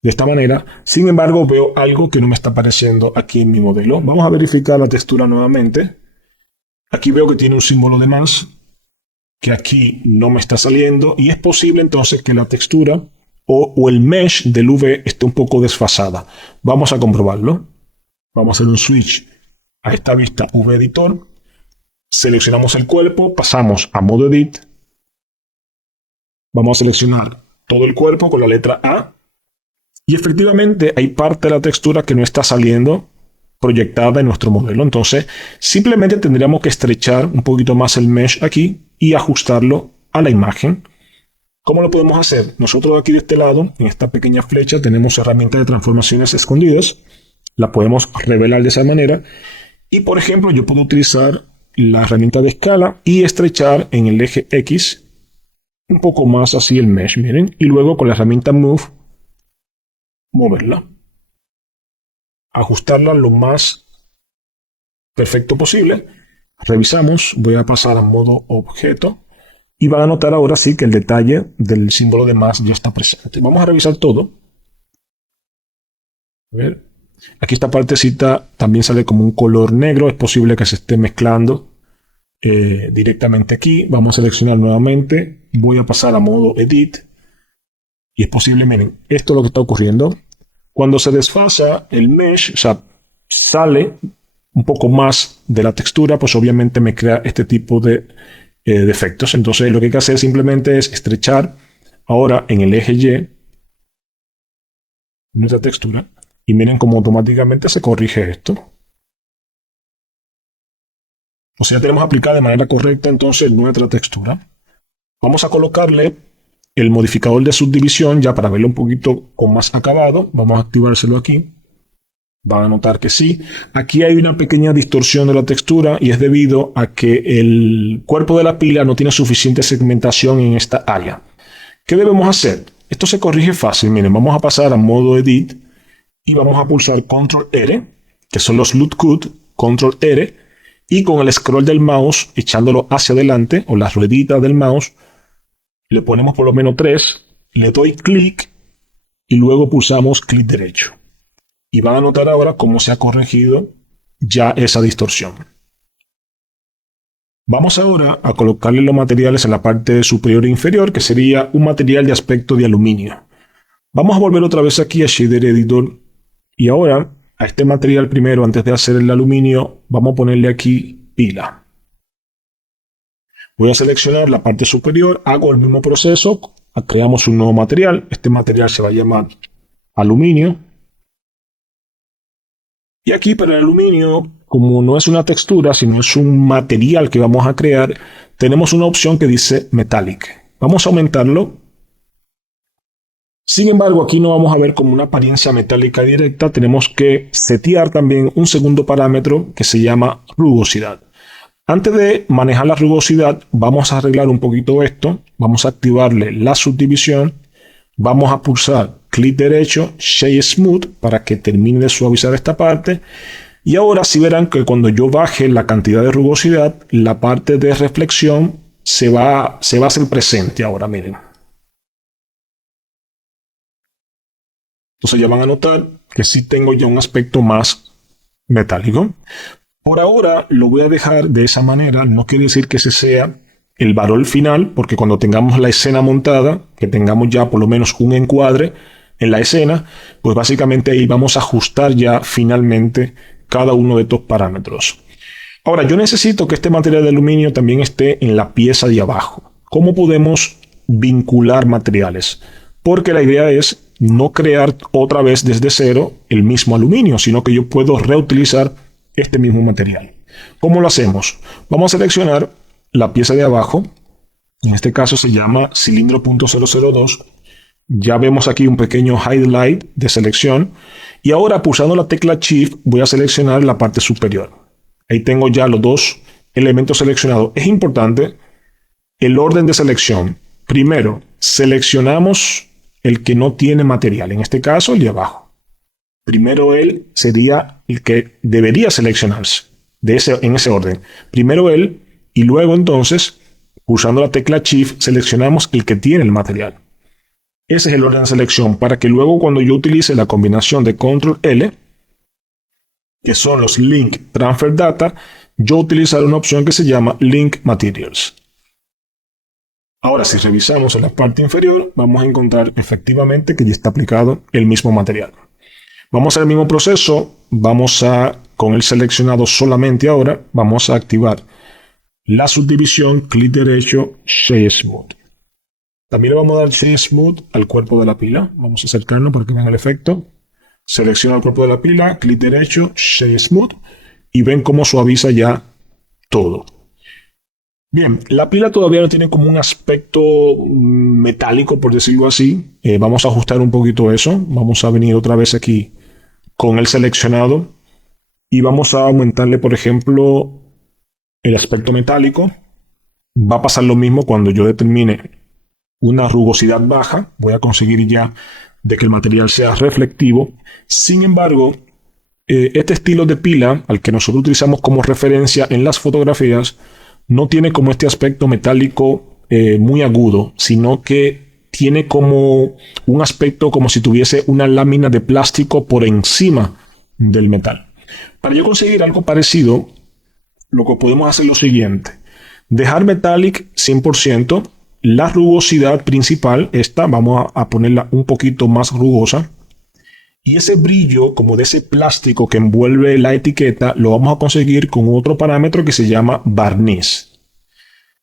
de esta manera. Sin embargo, veo algo que no me está apareciendo aquí en mi modelo. Vamos a verificar la textura nuevamente. Aquí veo que tiene un símbolo de más, que aquí no me está saliendo. Y es posible entonces que la textura o el mesh del UV esté un poco desfasada. Vamos a comprobarlo. Vamos a hacer un switch a esta vista UV Editor. Seleccionamos el cuerpo, pasamos a modo Edit. Vamos a seleccionar todo el cuerpo con la letra A. Y efectivamente hay parte de la textura que no está saliendo proyectada en nuestro modelo. Entonces simplemente tendríamos que estrechar un poquito más el mesh aquí y ajustarlo a la imagen. ¿Cómo lo podemos hacer? Nosotros aquí de este lado, en esta pequeña flecha, tenemos herramientas de transformaciones escondidas. La podemos revelar de esa manera. Y por ejemplo, yo puedo utilizar la herramienta de escala y estrechar en el eje X un poco más así el mesh, miren. Y luego con la herramienta Move, moverla. Ajustarla lo más perfecto posible. Revisamos, voy a pasar a modo objeto. Y van a notar ahora sí que el detalle del símbolo de más ya está presente. Vamos a revisar todo. A ver. Aquí esta partecita también sale como un color negro. Es posible que se esté mezclando directamente aquí. Vamos a seleccionar nuevamente. Voy a pasar a modo Edit. Y es posible, miren, esto es lo que está ocurriendo. Cuando se desfasa el mesh, o sea, sale un poco más de la textura, pues obviamente me crea este tipo de defectos. Entonces lo que hay que hacer simplemente es estrechar ahora en el eje Y nuestra textura y miren cómo automáticamente se corrige esto. O sea, tenemos aplicada de manera correcta entonces nuestra textura. Vamos a colocarle el modificador de subdivisión ya para verlo un poquito con más acabado. Vamos a activárselo aquí. Van a notar que sí. Aquí hay una pequeña distorsión de la textura y es debido a que el cuerpo de la pila no tiene suficiente segmentación en esta área. ¿Qué debemos hacer? Esto se corrige fácil. Miren, vamos a pasar a modo Edit y vamos a pulsar Control R, que son los Loop Cut, Control R, y con el scroll del mouse, echándolo hacia adelante, o la ruedita del mouse, le ponemos por lo menos 3, le doy clic y luego pulsamos clic derecho. Y van a notar ahora cómo se ha corregido ya esa distorsión. Vamos ahora a colocarle los materiales en la parte superior e inferior, que sería un material de aspecto de aluminio. Vamos a volver otra vez aquí a Shader Editor y ahora a este material primero, antes de hacer el aluminio, vamos a ponerle aquí pila. Voy a seleccionar la parte superior, hago el mismo proceso, creamos un nuevo material. Este material se va a llamar aluminio. Y aquí para el aluminio, como no es una textura, sino es un material que vamos a crear, tenemos una opción que dice Metallic. Vamos a aumentarlo. Sin embargo, aquí no vamos a ver como una apariencia metálica directa. Tenemos que setear también un segundo parámetro que se llama rugosidad. Antes de manejar la rugosidad, vamos a arreglar un poquito esto. Vamos a activarle la subdivisión. Vamos a pulsar clic derecho, Shade Smooth, para que termine de suavizar esta parte. Y ahora sí verán que cuando yo baje la cantidad de rugosidad, la parte de reflexión se va a hacer presente ahora, miren. Entonces ya van a notar que sí tengo ya un aspecto más metálico. Por ahora lo voy a dejar de esa manera. No quiere decir que ese sea el valor final, porque cuando tengamos la escena montada, que tengamos ya por lo menos un encuadre en la escena, pues básicamente ahí vamos a ajustar ya finalmente cada uno de estos parámetros. Ahora, yo necesito que este material de aluminio también esté en la pieza de abajo. ¿Cómo podemos vincular materiales? Porque la idea es no crear otra vez desde cero el mismo aluminio, sino que yo puedo reutilizar este mismo material. ¿Cómo lo hacemos? Vamos a seleccionar la pieza de abajo. En este caso se llama cilindro.002. Ya vemos aquí un pequeño highlight de selección. Y ahora pulsando la tecla Shift voy a seleccionar la parte superior. Ahí tengo ya los dos elementos seleccionados. Es importante el orden de selección. Primero, seleccionamos el que no tiene material. En este caso, el de abajo. Primero él sería el que debería seleccionarse en ese orden. Primero él y luego entonces, pulsando la tecla Shift, seleccionamos el que tiene el material. Ese es el orden de selección para que luego cuando yo utilice la combinación de Control L, que son los Link Transfer Data, yo utilizaré una opción que se llama Link Materials. Ahora, si revisamos en la parte inferior, vamos a encontrar efectivamente que ya está aplicado el mismo material. Vamos a hacer el mismo proceso. Con el seleccionado solamente ahora, vamos a activar la subdivisión, clic derecho, Shade Smooth. También le vamos a dar Shade Smooth al cuerpo de la pila. Vamos a acercarnos para que vean el efecto. Selecciona el cuerpo de la pila, clic derecho, Shade Smooth. Y ven cómo suaviza ya todo. Bien, la pila todavía no tiene como un aspecto metálico, por decirlo así. Vamos a ajustar un poquito eso. Vamos a venir otra vez aquí con el seleccionado y vamos a aumentarle, por ejemplo, el aspecto metálico. Va a pasar lo mismo cuando yo determine una rugosidad baja. Voy a conseguir ya de que el material sea reflectivo. Sin embargo, este estilo de pila, al que nosotros utilizamos como referencia en las fotografías, no tiene como este aspecto metálico muy agudo, sino que tiene como un aspecto como si tuviese una lámina de plástico por encima del metal. Para yo conseguir algo parecido, lo que podemos hacer es lo siguiente. Dejar metallic 100%, la rugosidad principal, esta vamos a ponerla un poquito más rugosa, y ese brillo como de ese plástico que envuelve la etiqueta lo vamos a conseguir con otro parámetro que se llama barniz.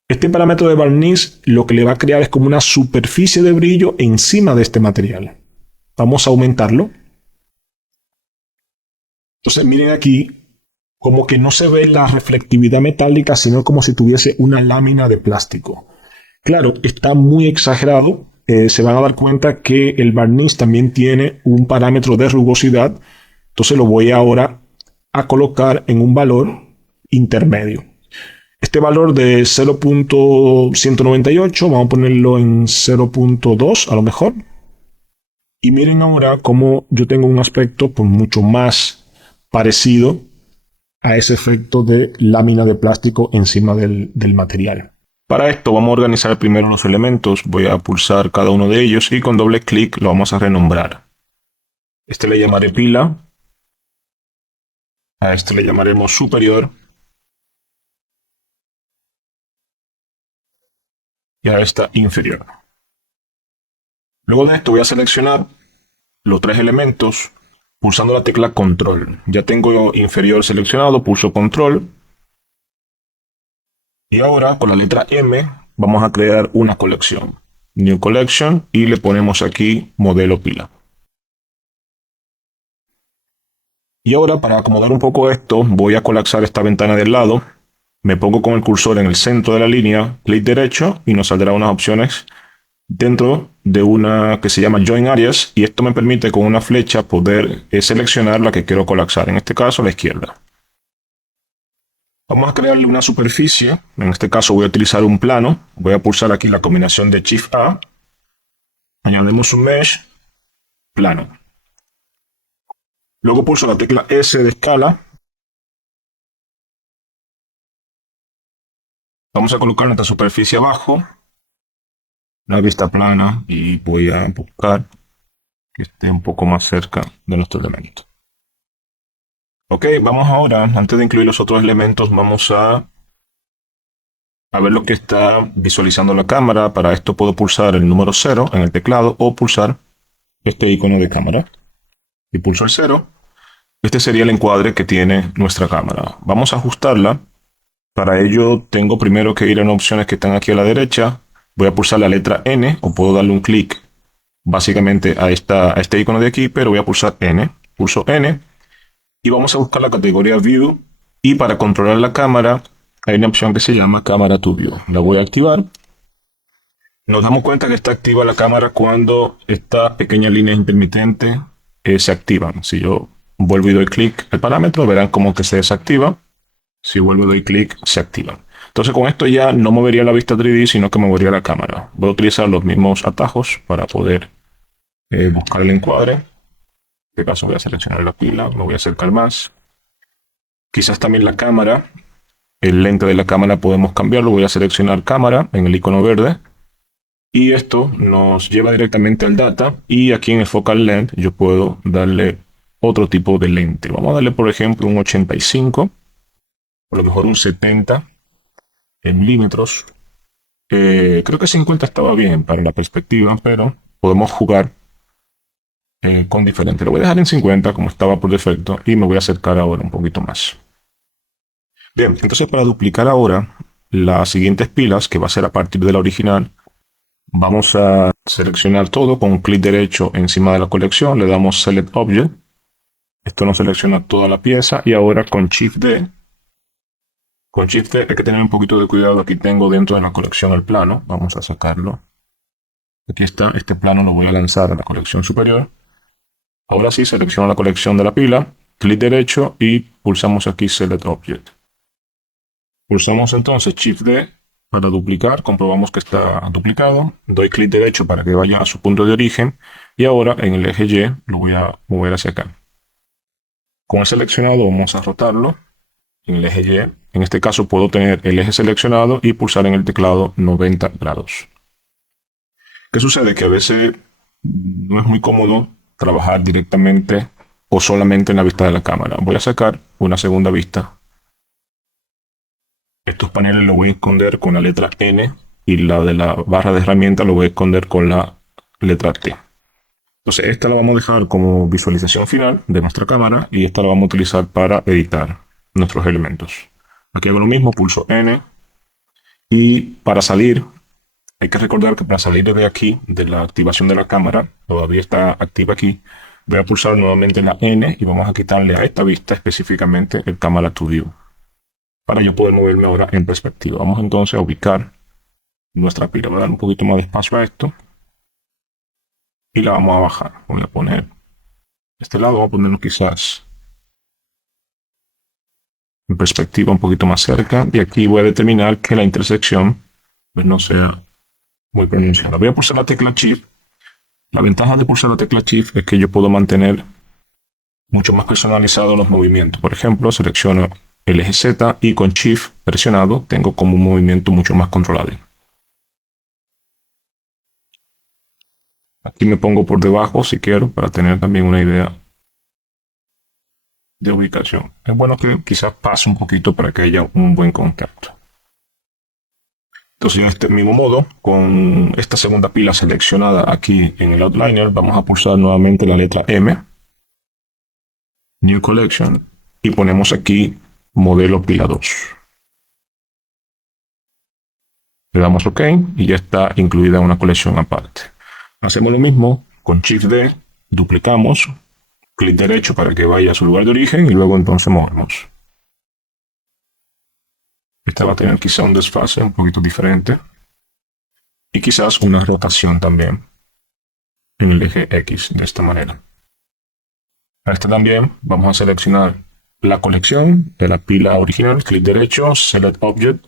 Este parámetro de barniz lo que le va a crear es como una superficie de brillo encima de este material. Vamos a aumentarlo. Entonces miren aquí como que no se ve la reflectividad metálica, sino como si tuviese una lámina de plástico. Claro, está muy exagerado. Se van a dar cuenta que el barniz también tiene un parámetro de rugosidad. Entonces lo voy ahora a colocar en un valor intermedio. Este valor de 0.198 vamos a ponerlo en 0.2 a lo mejor. Y miren ahora cómo yo tengo un aspecto pues, mucho más parecido a ese efecto de lámina de plástico encima del material. Para esto vamos a organizar primero los elementos. Voy a pulsar cada uno de ellos y con doble clic lo vamos a renombrar. Este le llamaré pila. A este le llamaremos superior. Y a esta inferior. Luego de esto voy a seleccionar los tres elementos pulsando la tecla control. Ya tengo inferior seleccionado, pulso control. Y ahora con la letra M vamos a crear una colección. New Collection y le ponemos aquí modelo pila. Y ahora para acomodar un poco esto voy a colapsar esta ventana del lado. Me pongo con el cursor en el centro de la línea, clic derecho y nos saldrán unas opciones dentro de una que se llama Join Areas y esto me permite con una flecha poder seleccionar la que quiero colapsar, en este caso la izquierda. Vamos a crearle una superficie, en este caso voy a utilizar un plano, voy a pulsar aquí la combinación de Shift A, añadimos un Mesh, plano. Luego pulso la tecla S de escala. Vamos a colocar nuestra superficie abajo, una vista plana y voy a buscar que esté un poco más cerca de nuestro elemento. Ok, vamos ahora, antes de incluir los otros elementos, vamos a ver lo que está visualizando la cámara. Para esto puedo pulsar el número 0 en el teclado o pulsar este icono de cámara. Y pulso el 0. Este sería el encuadre que tiene nuestra cámara. Vamos a ajustarla. Para ello tengo primero que ir en opciones que están aquí a la derecha. Voy a pulsar la letra N o puedo darle un clic básicamente a este icono de aquí, pero voy a pulsar N. Pulso N y vamos a buscar la categoría View y para controlar la cámara hay una opción que se llama Cámara to View. La voy a activar. Nos damos cuenta que está activa la cámara cuando estas pequeñas líneas intermitentes se activan. Si yo vuelvo y doy clic al parámetro, verán como que se desactiva. Si vuelvo y doy clic, se activa. Entonces con esto ya no movería la vista 3D, sino que movería la cámara. Voy a utilizar los mismos atajos para poder buscar el encuadre. En este caso voy a seleccionar la pila, me voy a acercar más. Quizás también la cámara, el lente de la cámara podemos cambiarlo. Voy a seleccionar cámara en el icono verde. Y esto nos lleva directamente al data. Y aquí en el focal length yo puedo darle otro tipo de lente. Vamos a darle por ejemplo un 85. A lo mejor un 70 milímetros. Creo que 50 estaba bien para la perspectiva, pero podemos jugar con diferente. Lo voy a dejar en 50 como estaba por defecto y me voy a acercar ahora un poquito más. Bien, entonces para duplicar ahora las siguientes pilas, que va a ser a partir de la original, vamos a seleccionar todo con un clic derecho encima de la colección, le damos Select Object. Esto nos selecciona toda la pieza y ahora con Shift D Con Shift D hay que tener un poquito de cuidado. Aquí tengo dentro de la colección el plano. Vamos a sacarlo. Aquí está, este plano lo voy a lanzar a la colección superior. Ahora sí, selecciono la colección de la pila, clic derecho y pulsamos aquí Select Object. Pulsamos entonces Shift D para duplicar, comprobamos que está duplicado. Doy clic derecho para que vaya a su punto de origen y ahora en el eje Y lo voy a mover hacia acá. Con el seleccionado vamos a rotarlo en el eje Y. En este caso puedo tener el eje seleccionado y pulsar en el teclado 90 grados. ¿Qué sucede? Que a veces no es muy cómodo trabajar directamente o solamente en la vista de la cámara. Voy a sacar una segunda vista. Estos paneles los voy a esconder con la letra N y la de la barra de herramientas lo voy a esconder con la letra T. Entonces esta la vamos a dejar como visualización final de nuestra cámara y esta la vamos a utilizar para editar nuestros elementos. Aquí hago lo mismo, pulso N y para salir, hay que recordar que para salir de aquí, de la activación de la cámara, todavía está activa aquí, voy a pulsar nuevamente la N y vamos a quitarle a esta vista específicamente el Camera to View para yo poder moverme ahora en perspectiva. Vamos entonces a ubicar nuestra pila. Voy a dar un poquito más de espacio a esto y la vamos a bajar. Voy a poner este lado, voy a ponerlo quizás en perspectiva un poquito más cerca y aquí voy a determinar que la intersección pues no sea muy pronunciada. Voy a pulsar la tecla Shift. La ventaja de pulsar la tecla Shift es que yo puedo mantener mucho más personalizados los movimientos. Por ejemplo, selecciono el eje Z y con Shift presionado tengo como un movimiento mucho más controlable. Aquí me pongo por debajo si quiero para tener también una idea de ubicación. Es bueno que quizás pase un poquito para que haya un buen contacto. Entonces en este mismo modo, con esta segunda pila seleccionada aquí en el outliner, vamos a pulsar nuevamente la letra M, New Collection, y ponemos aquí modelo pila 2. Le damos OK y ya está incluida en una colección aparte. Hacemos lo mismo con Shift D, duplicamos, clic derecho para que vaya a su lugar de origen y luego entonces movemos. Esta va a tener quizá un desfase un poquito diferente y quizás una rotación también en el eje X de esta manera. A este también vamos a seleccionar la colección de la pila original, clic derecho, Select Object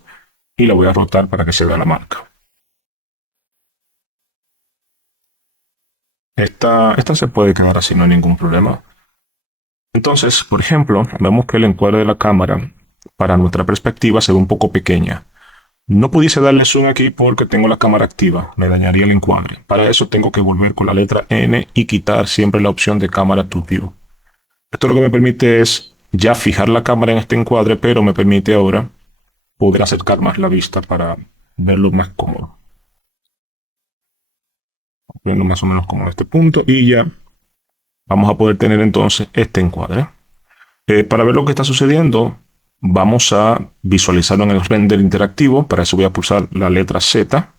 y la voy a rotar para que se vea la marca. Esta se puede quedar así, no hay ningún problema. Entonces, por ejemplo, vemos que el encuadre de la cámara para nuestra perspectiva se ve un poco pequeña. No pudiese darle zoom aquí porque tengo la cámara activa, me dañaría el encuadre. Para eso tengo que volver con la letra N y quitar siempre la opción de Camera to View. Esto lo que me permite es ya fijar la cámara en este encuadre, pero me permite ahora poder acercar más la vista para verlo más cómodo. Viendo más o menos como en este punto y ya vamos a poder tener entonces este encuadre. Para ver lo que está sucediendo, vamos a visualizarlo en el render interactivo. Para eso voy a pulsar la letra Z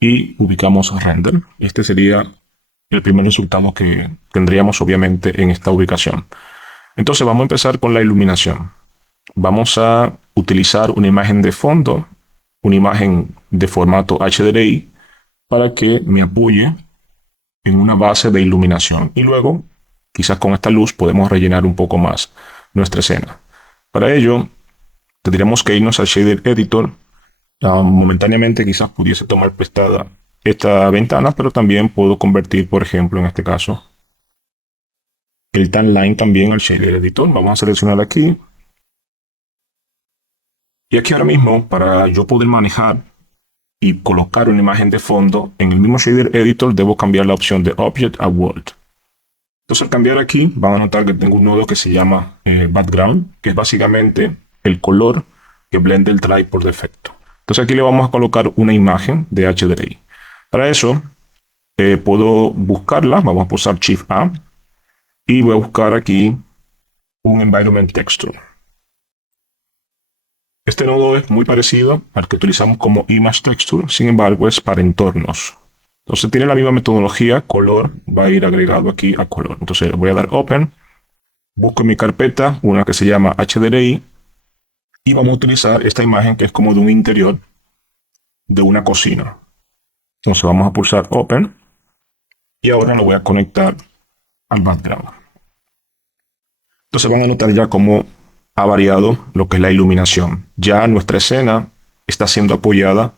y ubicamos render. Este sería el primer resultado que tendríamos obviamente en esta ubicación. Entonces vamos a empezar con la iluminación. Vamos a utilizar una imagen de fondo, una imagen de formato HDRI para que me apoye en una base de iluminación y luego quizás con esta luz podemos rellenar un poco más nuestra escena. Para ello tendríamos que irnos al Shader Editor. Momentáneamente quizás pudiese tomar prestada esta ventana, pero también puedo convertir, por ejemplo, en este caso, el timeline también al Shader Editor. Vamos a seleccionar aquí. Y aquí ahora mismo, para yo poder manejar y colocar una imagen de fondo en el mismo Shader Editor, debo cambiar la opción de Object a World. Entonces al cambiar aquí, van a notar que tengo un nodo que se llama Background, que es básicamente el color que Blender trae por defecto. Entonces aquí le vamos a colocar una imagen de HDRI. Para eso, puedo buscarla, vamos a pulsar Shift A, y voy a buscar aquí un Environment Texture. Este nodo es muy parecido al que utilizamos como Image Texture, sin embargo es para entornos. Entonces tiene la misma metodología, color va a ir agregado aquí a color. Entonces voy a dar Open, busco en mi carpeta una que se llama HDRI Y vamos a utilizar esta imagen que es como de un interior de una cocina. Entonces vamos a pulsar Open y ahora lo voy a conectar al background. Entonces van a notar ya cómo ha variado lo que es la iluminación. Ya nuestra escena está siendo apoyada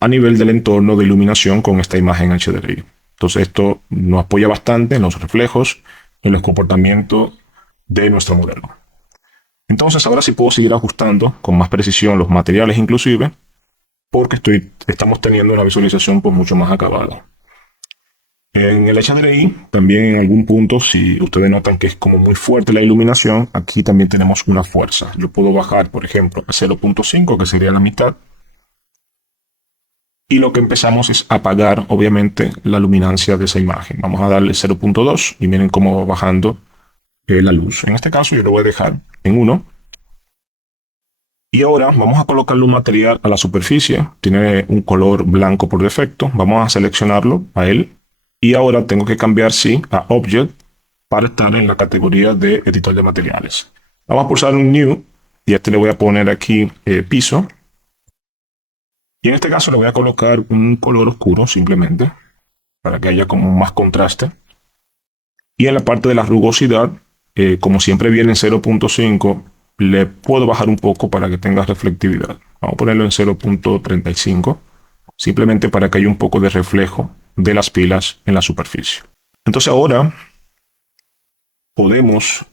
a nivel del entorno de iluminación con esta imagen HDRI. Entonces esto nos apoya bastante en los reflejos, en el comportamiento de nuestro modelo. Entonces ahora sí puedo seguir ajustando con más precisión los materiales inclusive, porque estamos teniendo una visualización pues mucho más acabada. En el HDRI, también en algún punto, si ustedes notan que es como muy fuerte la iluminación, aquí también tenemos una fuerza. Yo puedo bajar, por ejemplo, a 0.5, que sería la mitad. Y lo que empezamos es apagar, obviamente, la luminancia de esa imagen. Vamos a darle 0.2 y miren cómo va bajando la luz. En este caso yo lo voy a dejar en 1. Y ahora vamos a colocarle un material a la superficie. Tiene un color blanco por defecto. Vamos a seleccionarlo a él. Y ahora tengo que cambiar, sí, a Object para estar en la categoría de editor de materiales. Vamos a pulsar un New y a este le voy a poner aquí piso. Y en este caso le voy a colocar un color oscuro simplemente para que haya como más contraste. Y en la parte de la rugosidad, como siempre viene en 0.5, le puedo bajar un poco para que tenga reflectividad. Vamos a ponerlo en 0.35, simplemente para que haya un poco de reflejo de las pilas en la superficie. Entonces ahora podemos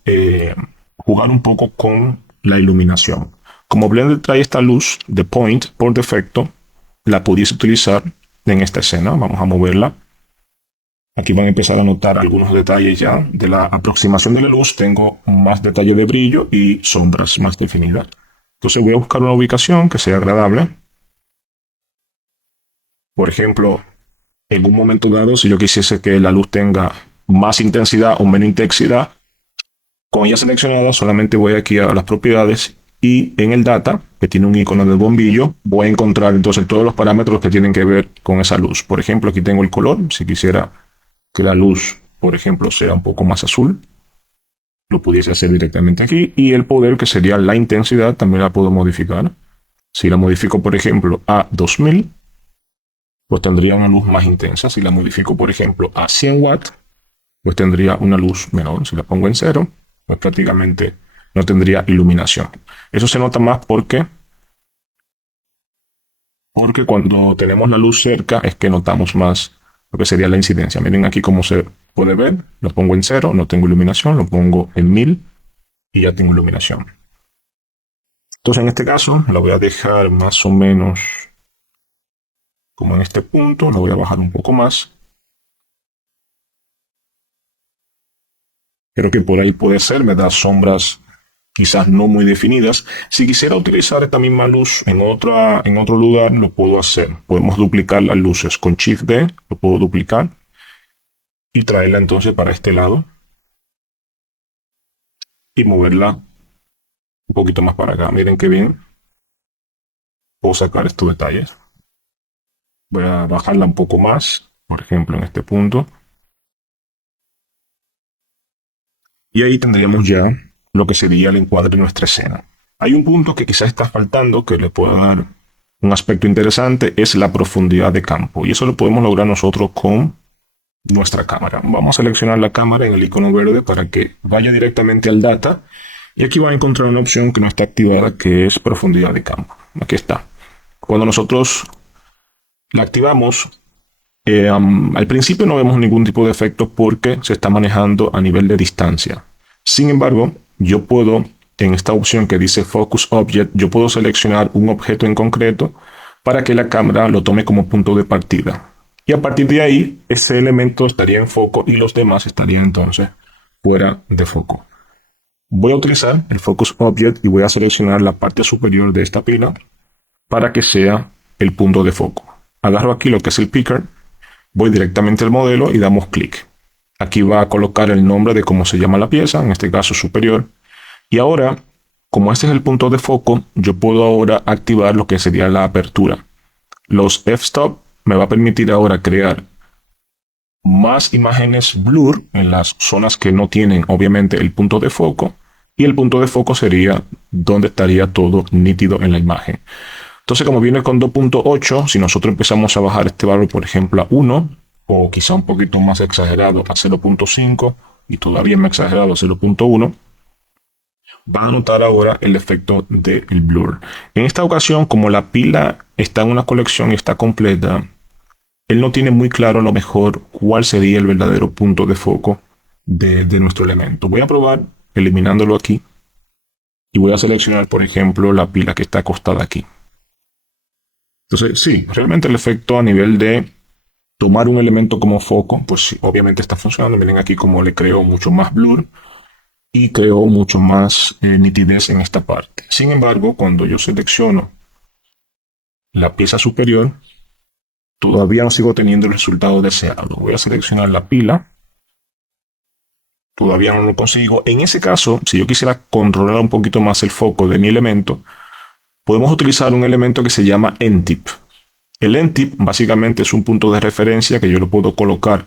jugar un poco con la iluminación. Como Blender trae esta luz de point por defecto, la pudiese utilizar en esta escena. Vamos a moverla. Aquí van a empezar a notar algunos detalles ya de la aproximación de la luz. Tengo más detalle de brillo y sombras más definidas. Entonces voy a buscar una ubicación que sea agradable. Por ejemplo, en un momento dado, si yo quisiese que la luz tenga más intensidad o menos intensidad, con ella seleccionada solamente voy aquí a las propiedades y en el data, que tiene un icono del bombillo, voy a encontrar entonces todos los parámetros que tienen que ver con esa luz. Por ejemplo, aquí tengo el color. Si quisiera que la luz, por ejemplo, sea un poco más azul, lo pudiese hacer directamente aquí. Y el poder, que sería la intensidad, también la puedo modificar. Si la modifico, por ejemplo, a 2000, pues tendría una luz más intensa. Si la modifico, por ejemplo, a 100 watts, pues tendría una luz menor. Si la pongo en 0, pues prácticamente no tendría iluminación. Eso se nota más porque cuando tenemos la luz cerca es que notamos más lo que sería la incidencia. Miren aquí cómo se puede ver. Lo pongo en 0, no tengo iluminación. Lo pongo en 1000 y ya tengo iluminación. Entonces en este caso lo voy a dejar más o menos como en este punto. Lo voy a bajar un poco más. Creo que por ahí puede ser. Me da sombras quizás no muy definidas. Si quisiera utilizar esta misma luz en otro lugar, lo puedo hacer. Podemos duplicar las luces con Shift D, lo puedo duplicar y traerla entonces para este lado y moverla un poquito más para acá. Miren qué bien. Puedo sacar estos detalles. Voy a bajarla un poco más, por ejemplo en este punto. Y ahí tendríamos ya lo que sería el encuadre de nuestra escena. Hay un punto que quizás está faltando, que le pueda dar un aspecto interesante, es la profundidad de campo. Y eso lo podemos lograr nosotros con nuestra cámara. Vamos a seleccionar la cámara en el icono verde para que vaya directamente al data. Y aquí van a encontrar una opción que no está activada, que es profundidad de campo. Aquí está. Cuando nosotros la activamos, al principio no vemos ningún tipo de efecto porque se está manejando a nivel de distancia. Sin embargo, yo puedo, en esta opción que dice Focus Object, yo puedo seleccionar un objeto en concreto para que la cámara lo tome como punto de partida. Y a partir de ahí, ese elemento estaría en foco y los demás estarían entonces fuera de foco. Voy a utilizar el Focus Object y voy a seleccionar la parte superior de esta pila para que sea el punto de foco. Agarro aquí lo que es el picker, voy directamente al modelo y damos clic. Aquí va a colocar el nombre de cómo se llama la pieza, en este caso superior. Y ahora, como este es el punto de foco, yo puedo ahora activar lo que sería la apertura. Los f-stop me va a permitir ahora crear más imágenes blur en las zonas que no tienen obviamente el punto de foco y el punto de foco sería donde estaría todo nítido en la imagen. Entonces, como viene con 2.8, si nosotros empezamos a bajar este valor, por ejemplo, a 1, o quizá un poquito más exagerado a 0.5, y todavía más exagerado a 0.1, van a notar ahora el efecto del blur. En esta ocasión, como la pila está en una colección y está completa, él no tiene muy claro a lo mejor cuál sería el verdadero punto de foco de nuestro elemento. Voy a probar eliminándolo aquí y voy a seleccionar, por ejemplo, la pila que está acostada aquí. Entonces, sí, realmente el efecto a nivel de tomar un elemento como foco, pues sí, obviamente está funcionando. Miren aquí cómo le creo mucho más blur y creo mucho más nitidez en esta parte. Sin embargo, cuando yo selecciono la pieza superior, todavía no sigo teniendo el resultado deseado. Voy a seleccionar la pila. Todavía no lo consigo. En ese caso, si yo quisiera controlar un poquito más el foco de mi elemento, podemos utilizar un elemento que se llama N-tip. El N-tip básicamente es un punto de referencia que yo lo puedo colocar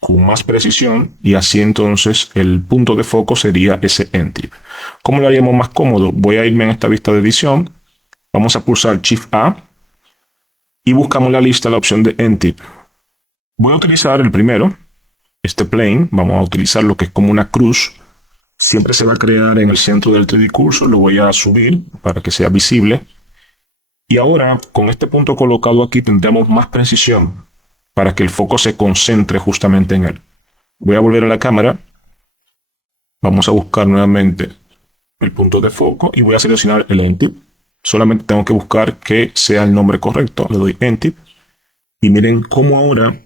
con más precisión y así entonces el punto de foco sería ese N-tip. ¿Cómo lo haríamos más cómodo? Voy a irme en esta vista de edición. Vamos a pulsar Shift A y buscamos la lista la opción de N-tip. Voy a utilizar el primero, este plane. Vamos a utilizar lo que es como una cruz. Siempre se va a crear en el centro del 3D Cursor. Lo voy a subir para que sea visible. Y ahora, con este punto colocado aquí, tendremos más precisión para que el foco se concentre justamente en él. Voy a volver a la cámara. Vamos a buscar nuevamente el punto de foco y voy a seleccionar el N-tip. Solamente tengo que buscar que sea el nombre correcto. Le doy N-tip. Y miren cómo ahora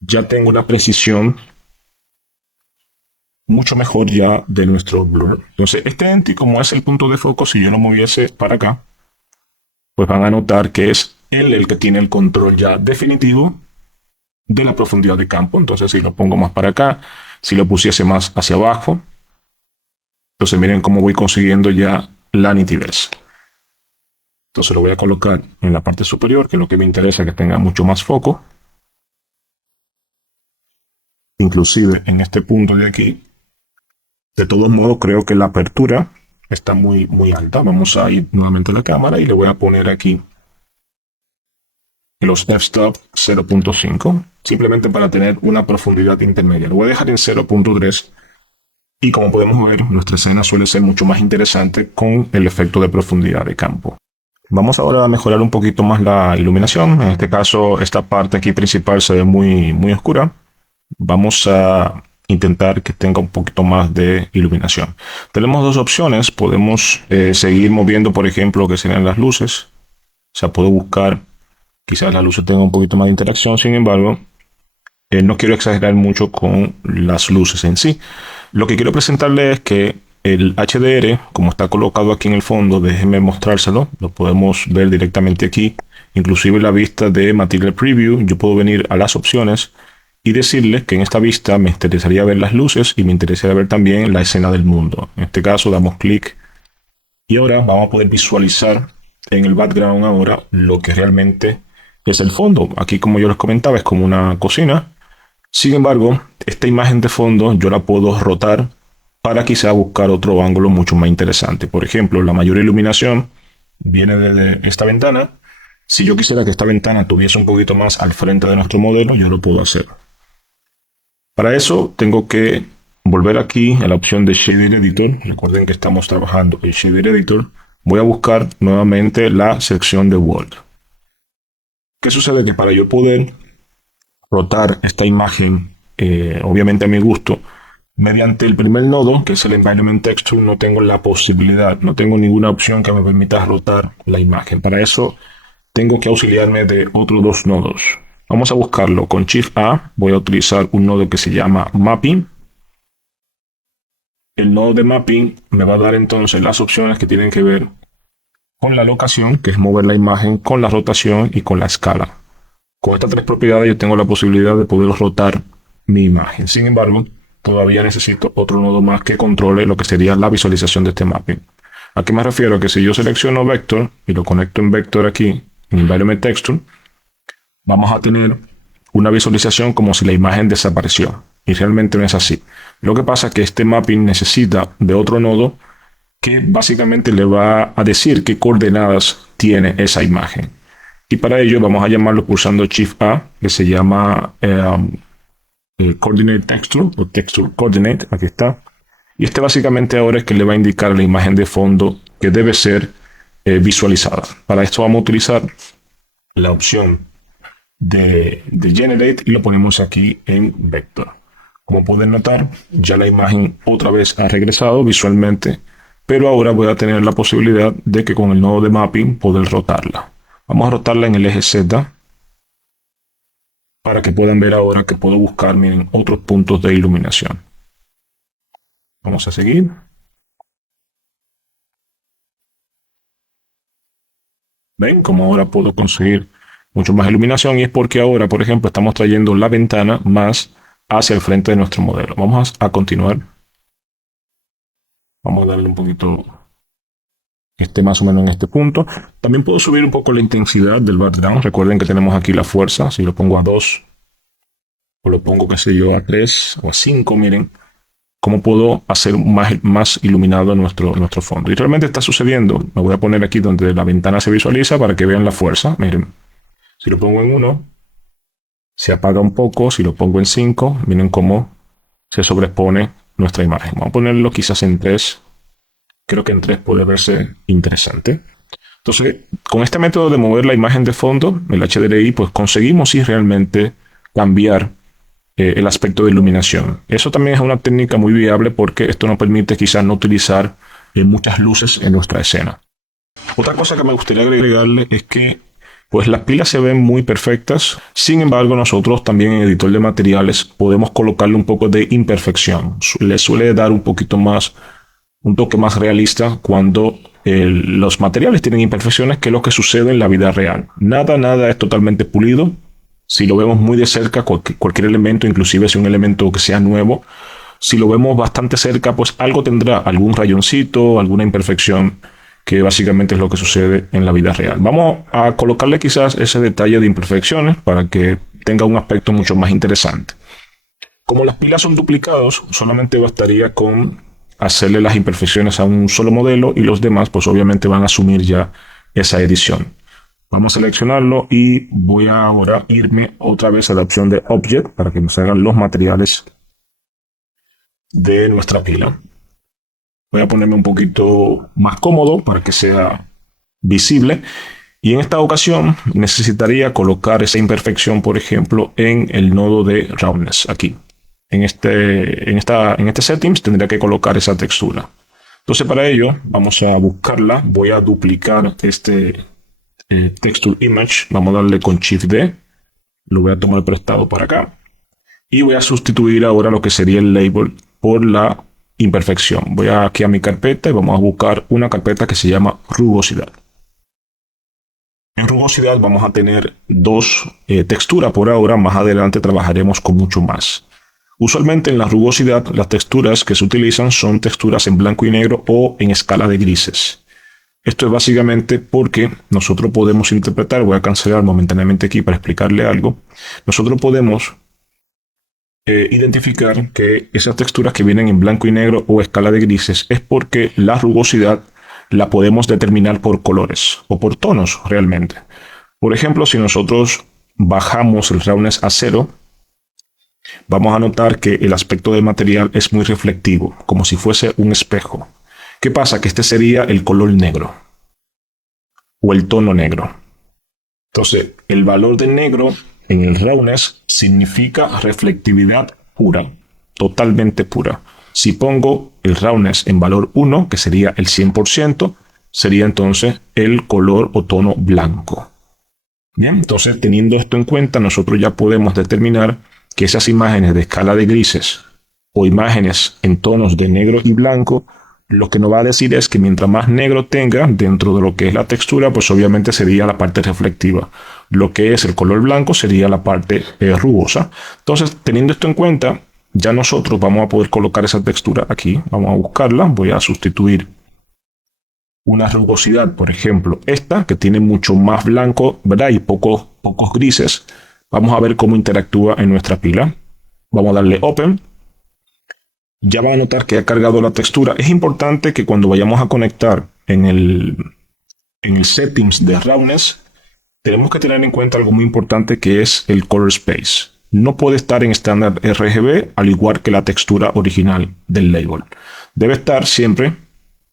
ya tengo una precisión mucho mejor ya de nuestro blur. Entonces, este N-tip, como es el punto de foco, si yo lo moviese para acá, pues van a notar que es él el que tiene el control ya definitivo de la profundidad de campo. Entonces, si lo pongo más para acá, si lo pusiese más hacia abajo, entonces miren cómo voy consiguiendo ya la nitidez. Entonces lo voy a colocar en la parte superior, que es lo que me interesa, que tenga mucho más foco. Inclusive en este punto de aquí. De todos modos, creo que la apertura está muy alta. Vamos a ir nuevamente a la cámara y le voy a poner aquí los f-stop 0.5, simplemente para tener una profundidad intermedia. Lo voy a dejar en 0.3 y como podemos ver, nuestra escena suele ser mucho más interesante con el efecto de profundidad de campo. Vamos ahora a mejorar un poquito más la iluminación. En este caso, esta parte aquí principal se ve muy oscura. Vamos a intentar que tenga un poquito más de iluminación. Tenemos dos opciones. Podemos seguir moviendo, por ejemplo, lo que serían las luces. O sea, puedo buscar, quizás las luces tengan un poquito más de interacción. Sin embargo, no quiero exagerar mucho con las luces en sí. Lo que quiero presentarles es que el HDR, como está colocado aquí en el fondo, déjenme mostrárselo. Lo podemos ver directamente aquí. Inclusive la vista de Material Preview, yo puedo venir a las opciones y decirles que en esta vista me interesaría ver las luces y me interesaría ver también la escena del mundo. En este caso damos clic y ahora vamos a poder visualizar en el background ahora lo que realmente es el fondo. Aquí, como yo les comentaba, es como una cocina. Sin embargo, esta imagen de fondo yo la puedo rotar para quizá buscar otro ángulo mucho más interesante. Por ejemplo, la mayor iluminación viene desde esta ventana. Si yo quisiera que esta ventana tuviese un poquito más al frente de nuestro modelo, yo lo puedo hacer. Para eso tengo que volver aquí a la opción de Shader Editor. Recuerden que estamos trabajando en Shader Editor. Voy a buscar nuevamente la sección de World. ¿Qué sucede? Que para yo poder rotar esta imagen, obviamente a mi gusto, mediante el primer nodo, que es el Environment Texture, no tengo la posibilidad, no tengo ninguna opción que me permita rotar la imagen. Para eso tengo que auxiliarme de otros dos nodos. Vamos a buscarlo con Shift A. Voy a utilizar un nodo que se llama Mapping. El nodo de Mapping me va a dar entonces las opciones que tienen que ver con la locación, que es mover la imagen, con la rotación y con la escala. Con estas tres propiedades yo tengo la posibilidad de poder rotar mi imagen. Sin embargo, todavía necesito otro nodo más que controle lo que sería la visualización de este mapping. ¿A qué me refiero? Que si yo selecciono Vector y lo conecto en Vector aquí, en Environment Texture, vamos a tener una visualización como si la imagen desapareció. Y realmente no es así. Lo que pasa es que este mapping necesita de otro nodo que básicamente le va a decir qué coordenadas tiene esa imagen. Y para ello vamos a llamarlo pulsando Shift A, que se llama Coordinate Texture o Texture Coordinate. Aquí está. Y este básicamente ahora es que le va a indicar la imagen de fondo que debe ser visualizada. Para esto vamos a utilizar la opción de Generate y lo ponemos aquí en Vector. Como pueden notar, ya la imagen otra vez ha regresado visualmente, pero ahora voy a tener la posibilidad de que con el nodo de mapping poder rotarla. Vamos a rotarla en el eje Z para que puedan ver ahora que puedo buscar, miren, otros puntos de iluminación. Vamos a seguir. ¿Ven cómo ahora puedo conseguir mucho más iluminación? Y es porque ahora, por ejemplo, estamos trayendo la ventana más hacia el frente de nuestro modelo. Vamos a continuar. Vamos a darle un poquito, más o menos en este punto. También puedo subir un poco la intensidad del background. Recuerden que tenemos aquí la fuerza. Si lo pongo a 2 o lo pongo, qué sé yo, a 3 o a 5, miren cómo puedo hacer más iluminado nuestro fondo. Y realmente está sucediendo. Me voy a poner aquí donde la ventana se visualiza para que vean la fuerza. Miren, si lo pongo en 1, se apaga un poco. Si lo pongo en 5, miren cómo se sobrepone nuestra imagen. Vamos a ponerlo quizás en 3. Creo que en 3 puede verse interesante. Entonces, con este método de mover la imagen de fondo, el HDRI, pues conseguimos sí realmente cambiar el aspecto de iluminación. Eso también es una técnica muy viable porque esto nos permite quizás no utilizar muchas luces en nuestra escena. Otra cosa que me gustaría agregarle es que pues las pilas se ven muy perfectas. Sin embargo, nosotros también en editor de materiales podemos colocarle un poco de imperfección. Le suele dar un poquito más, un toque más realista cuando los materiales tienen imperfecciones, que es lo que sucede en la vida real. Nada es totalmente pulido. Si lo vemos muy de cerca, cualquier elemento, inclusive si un elemento que sea nuevo, si lo vemos bastante cerca, pues algo tendrá, algún rayoncito, alguna imperfección, que básicamente es lo que sucede en la vida real. Vamos a colocarle quizás ese detalle de imperfecciones para que tenga un aspecto mucho más interesante. Como las pilas son duplicados, solamente bastaría con hacerle las imperfecciones a un solo modelo y los demás pues obviamente van a asumir ya esa edición. Vamos a seleccionarlo y voy a ahora irme otra vez a la opción de Object para que nos hagan los materiales de nuestra pila. Voy a ponerme un poquito más cómodo para que sea visible. Y en esta ocasión necesitaría colocar esa imperfección, por ejemplo, en el nodo de Roundness, aquí. En este Settings tendría que colocar esa textura. Entonces para ello vamos a buscarla. Voy a duplicar este Texture Image. Vamos a darle con Shift D. Lo voy a tomar prestado para acá. Y voy a sustituir ahora lo que sería el label por la imperfección. Voy aquí a mi carpeta y vamos a buscar una carpeta que se llama rugosidad. En rugosidad vamos a tener dos texturas por ahora. Más adelante trabajaremos con mucho más. Usualmente en la rugosidad las texturas que se utilizan son texturas en blanco y negro o en escala de grises. Esto es básicamente porque nosotros podemos interpretar, voy a cancelar momentáneamente aquí para explicarle algo. Nosotros podemos identificar que esas texturas que vienen en blanco y negro o escala de grises es porque la rugosidad la podemos determinar por colores o por tonos realmente. Por ejemplo, si nosotros bajamos el roughness a 0, vamos a notar que el aspecto del material es muy reflectivo, como si fuese un espejo. ¿Qué pasa? Que este sería el color negro o el tono negro. Entonces, el valor del negro en el roughness significa reflectividad pura, totalmente pura. Si pongo el roughness en valor 1, que sería el 100%, sería entonces el color o tono blanco. Bien, entonces teniendo esto en cuenta, nosotros ya podemos determinar que esas imágenes de escala de grises o imágenes en tonos de negro y blanco, lo que nos va a decir es que mientras más negro tenga dentro de lo que es la textura, pues obviamente sería la parte reflectiva. Lo que es el color blanco sería la parte rugosa. Entonces, teniendo esto en cuenta, ya nosotros vamos a poder colocar esa textura aquí. Vamos a buscarla. Voy a sustituir una rugosidad, por ejemplo, esta, que tiene mucho más blanco, ¿verdad? Y pocos grises. Vamos a ver cómo interactúa en nuestra pila. Vamos a darle Open. Ya van a notar que ha cargado la textura. Es importante que cuando vayamos a conectar en el settings de roughness, tenemos que tener en cuenta algo muy importante que es el color space. No puede estar en estándar RGB al igual que la textura original del label. Debe estar siempre,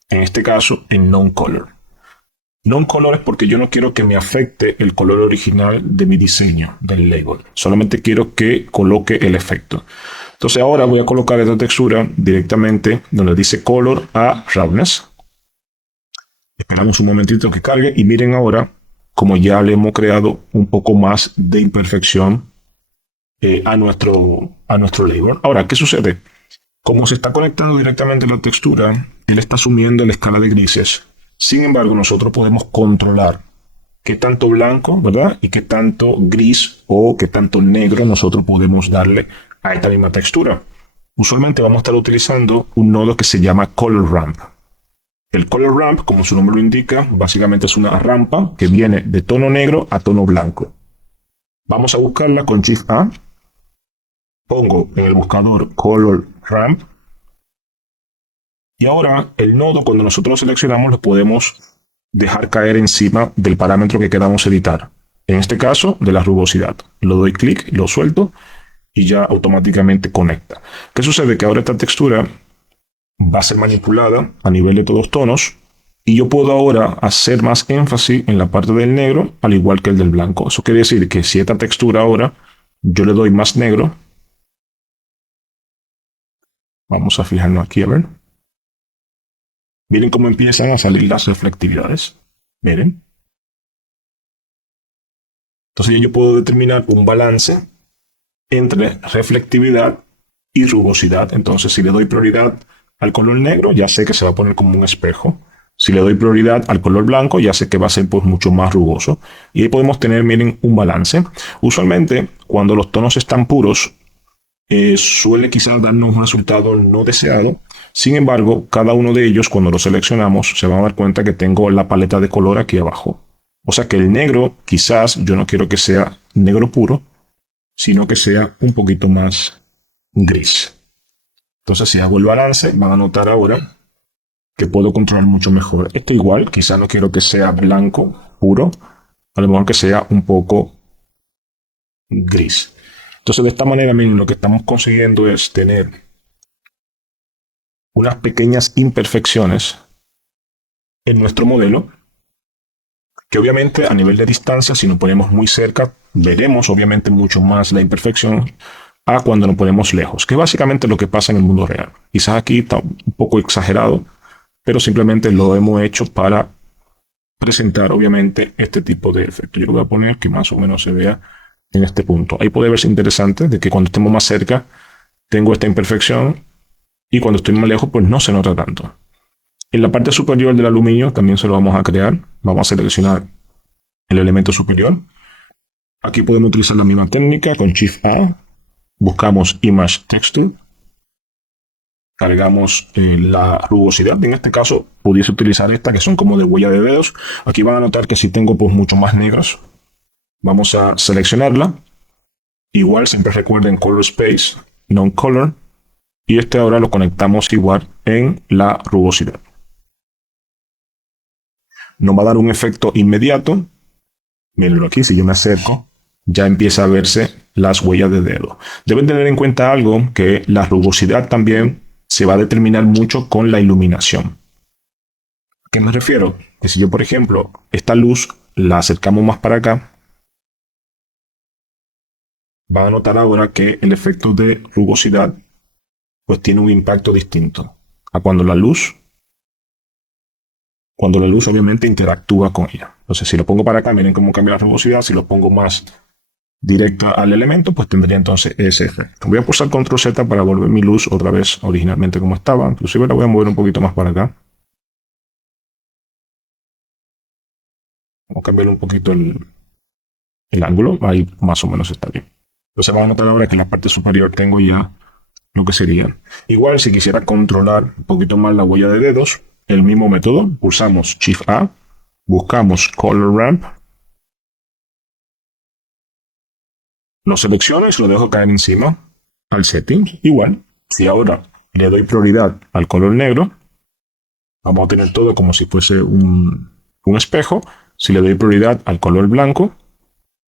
en este caso, en non-color. Non-color es porque yo no quiero que me afecte el color original de mi diseño del label. Solamente quiero que coloque el efecto. Entonces ahora voy a colocar esta textura directamente donde dice color a roughness. Esperamos un momentito que cargue y miren ahora como ya le hemos creado un poco más de imperfección a nuestro label. Ahora, ¿qué sucede? Como se está conectando directamente la textura, él está asumiendo la escala de grises. Sin embargo, nosotros podemos controlar qué tanto blanco, ¿verdad? Y qué tanto gris o qué tanto negro nosotros podemos darle a esta misma textura. Usualmente vamos a estar utilizando un nodo que se llama Color Ramp. El Color Ramp, como su nombre lo indica, básicamente es una rampa que viene de tono negro a tono blanco. Vamos a buscarla con Shift A. Pongo en el buscador Color Ramp. Y ahora el nodo, cuando nosotros lo seleccionamos, lo podemos dejar caer encima del parámetro que queramos editar. En este caso, de la rugosidad. Lo doy clic, lo suelto y ya automáticamente conecta. ¿Qué sucede? Que ahora esta textura va a ser manipulada a nivel de todos tonos y yo puedo ahora hacer más énfasis en la parte del negro al igual que el del blanco. Eso quiere decir que si esta textura ahora yo le doy más negro, vamos a fijarnos aquí a ver. Miren cómo empiezan a salir las reflectividades. Miren. Entonces yo puedo determinar un balance entre reflectividad y rugosidad. Entonces si le doy prioridad al color negro, ya sé que se va a poner como un espejo. Si le doy prioridad al color blanco, ya sé que va a ser pues mucho más rugoso. Y ahí podemos tener, miren, un balance. Usualmente, cuando los tonos están puros, suele quizás darnos un resultado no deseado. Sin embargo, cada uno de ellos, cuando lo seleccionamos, se van a dar cuenta que tengo la paleta de color aquí abajo. O sea que el negro, quizás yo no quiero que sea negro puro, sino que sea un poquito más gris. Entonces, si hago el balance, van a notar ahora que puedo controlar mucho mejor. Esto igual, quizás no quiero que sea blanco puro, a lo mejor que sea un poco gris. Entonces, de esta manera, miren, lo que estamos consiguiendo es tener unas pequeñas imperfecciones en nuestro modelo, que obviamente a nivel de distancia, si nos ponemos muy cerca, veremos obviamente mucho más la imperfección a cuando nos ponemos lejos, que es básicamente lo que pasa en el mundo real. Quizás aquí está un poco exagerado, pero simplemente lo hemos hecho para presentar obviamente este tipo de efecto. Yo lo voy a poner que más o menos se vea en este punto. Ahí puede verse interesante de que cuando estemos más cerca tengo esta imperfección y cuando estoy más lejos pues no se nota tanto. En la parte superior del aluminio también se lo vamos a crear. Vamos a seleccionar el elemento superior. Aquí podemos utilizar la misma técnica con Shift A. Buscamos Image Texture. Cargamos la rugosidad. En este caso pudiese utilizar esta que son como de huella de dedos. Aquí van a notar que si tengo pues mucho más negros. Vamos a seleccionarla. Igual siempre recuerden Color Space, Non-Color. Y este ahora lo conectamos igual en la rugosidad. Nos va a dar un efecto inmediato. Mírenlo aquí, si yo me acerco, ya empieza a verse las huellas de dedo. Deben tener en cuenta algo, que la rugosidad también se va a determinar mucho con la iluminación. ¿A qué me refiero? Que si yo, por ejemplo, esta luz la acercamos más para acá, van a notar ahora que el efecto de rugosidad pues tiene un impacto distinto a cuando la luz obviamente interactúa con ella. Entonces si lo pongo para acá, miren cómo cambia la rugosidad. Si lo pongo más directa al elemento, pues tendría entonces ese efecto. Voy a pulsar Control Z para volver mi luz otra vez originalmente como estaba. Inclusive la voy a mover un poquito más para acá. Vamos a cambiar un poquito el ángulo. Ahí más o menos está bien. Entonces vamos a notar ahora que en la parte superior tengo ya lo que sería. Igual si quisiera controlar un poquito más la huella de dedos, el mismo método. Pulsamos Shift A. Buscamos Color Ramp. Lo selecciono y se lo dejo caer encima al setting. Igual, si ahora le doy prioridad al color negro, vamos a tener todo como si fuese un espejo. Si le doy prioridad al color blanco,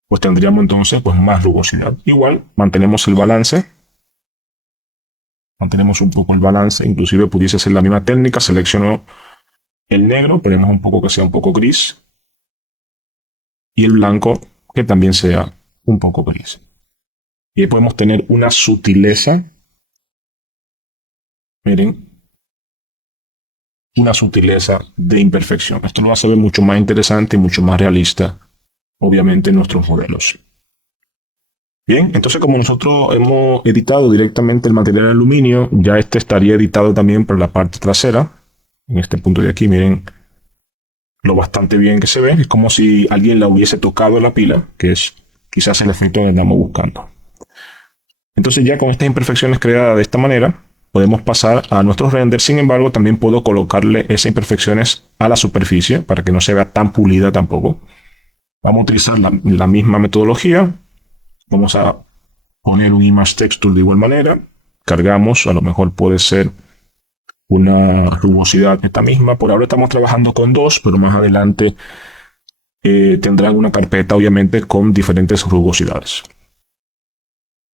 pues tendríamos entonces pues más rugosidad. Igual mantenemos el balance. Mantenemos un poco el balance, inclusive pudiese ser la misma técnica. Selecciono el negro, queremos un poco que sea un poco gris. Y el blanco que también sea un poco gris. Y ahí podemos tener una sutileza. Miren. Una sutileza de imperfección. Esto lo hace ver mucho más interesante y mucho más realista, obviamente, en nuestros modelos. Bien, entonces como nosotros hemos editado directamente el material de aluminio, ya este estaría editado también por la parte trasera. En este punto de aquí, miren lo bastante bien que se ve. Es como si alguien la hubiese tocado la pila, que es quizás el efecto que andamos buscando. Entonces ya con estas imperfecciones creadas de esta manera, podemos pasar a nuestros renders. Sin embargo, también puedo colocarle esas imperfecciones a la superficie para que no se vea tan pulida tampoco. Vamos a utilizar la misma metodología. Vamos a poner un image texture de igual manera. Cargamos, a lo mejor puede ser una rugosidad esta misma. Por ahora estamos trabajando con 2, pero más adelante tendrán una carpeta obviamente con diferentes rugosidades.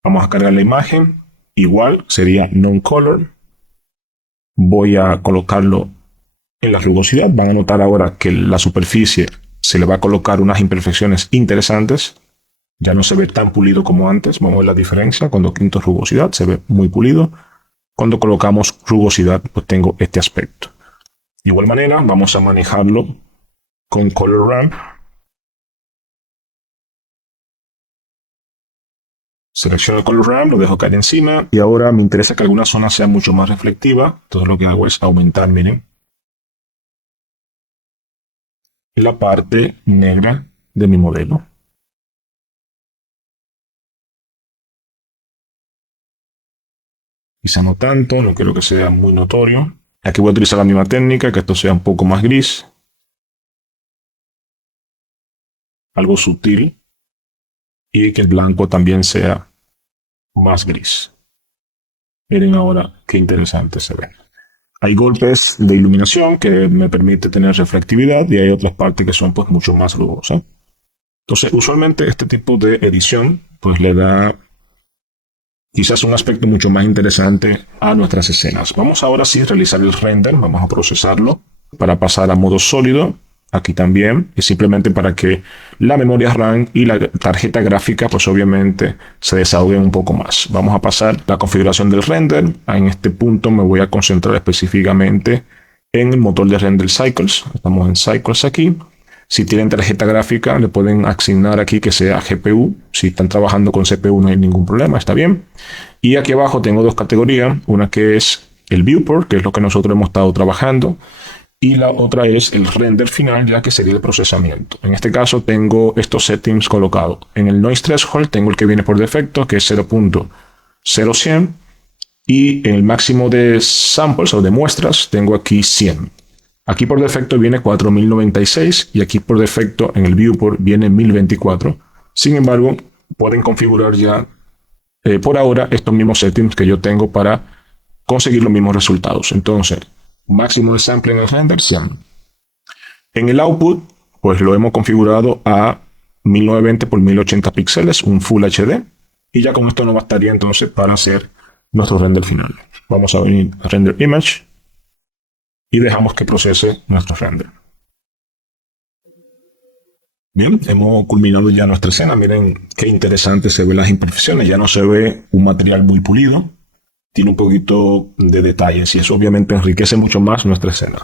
Vamos a cargar la imagen. Igual sería non-color. Voy a colocarlo en la rugosidad. Van a notar ahora que la superficie se le va a colocar unas imperfecciones interesantes. Ya no se ve tan pulido como antes. Vamos a ver la diferencia. Cuando quito rugosidad se ve muy pulido. Cuando colocamos rugosidad pues tengo este aspecto. De igual manera vamos a manejarlo con Color Ramp. Selecciono el Color Ramp, lo dejo caer encima. Y ahora me interesa que alguna zona sea mucho más reflectiva. Entonces lo que hago es aumentar, miren, la parte negra de mi modelo. Quizá no tanto, no quiero que sea muy notorio. Aquí voy a utilizar la misma técnica, que esto sea un poco más gris. Algo sutil. Y que el blanco también sea más gris. Miren ahora qué interesante se ve. Hay golpes de iluminación que me permite tener reflectividad y hay otras partes que son pues mucho más rugosas. Entonces usualmente este tipo de edición pues le da quizás un aspecto mucho más interesante a nuestras escenas. Vamos ahora sí a realizar el render, vamos a procesarlo para pasar a modo sólido. Aquí también es simplemente para que la memoria RAM y la tarjeta gráfica pues obviamente se desahoguen un poco más. Vamos a pasar la configuración del render. En este punto me voy a concentrar específicamente en el motor de render Cycles. Estamos en Cycles aquí. Si tienen tarjeta gráfica le pueden asignar aquí que sea GPU. Si están trabajando con CPU no hay ningún problema, está bien. Y aquí abajo tengo dos categorías. Una que es el viewport, que es lo que nosotros hemos estado trabajando. Y la otra es el render final, ya que sería el procesamiento. En este caso tengo estos settings colocados. En el Noise Threshold tengo el que viene por defecto, que es 0.0100. Y en el máximo de samples o de muestras tengo aquí 100. Aquí por defecto viene 4096 y aquí por defecto en el viewport viene 1024. Sin embargo, pueden configurar ya por ahora estos mismos settings que yo tengo para conseguir los mismos resultados. Entonces, máximo de sample en el render 100. En el output, pues lo hemos configurado a 1920 por 1080 píxeles, un Full HD. Y ya con esto nos bastaría entonces para hacer nuestro render final. Vamos a venir a Render Image y dejamos que procese nuestro render. Bien, hemos culminado ya nuestra escena. Miren qué interesante se ven las imperfecciones. Ya no se ve un material muy pulido. Tiene un poquito de detalles y eso obviamente enriquece mucho más nuestra escena.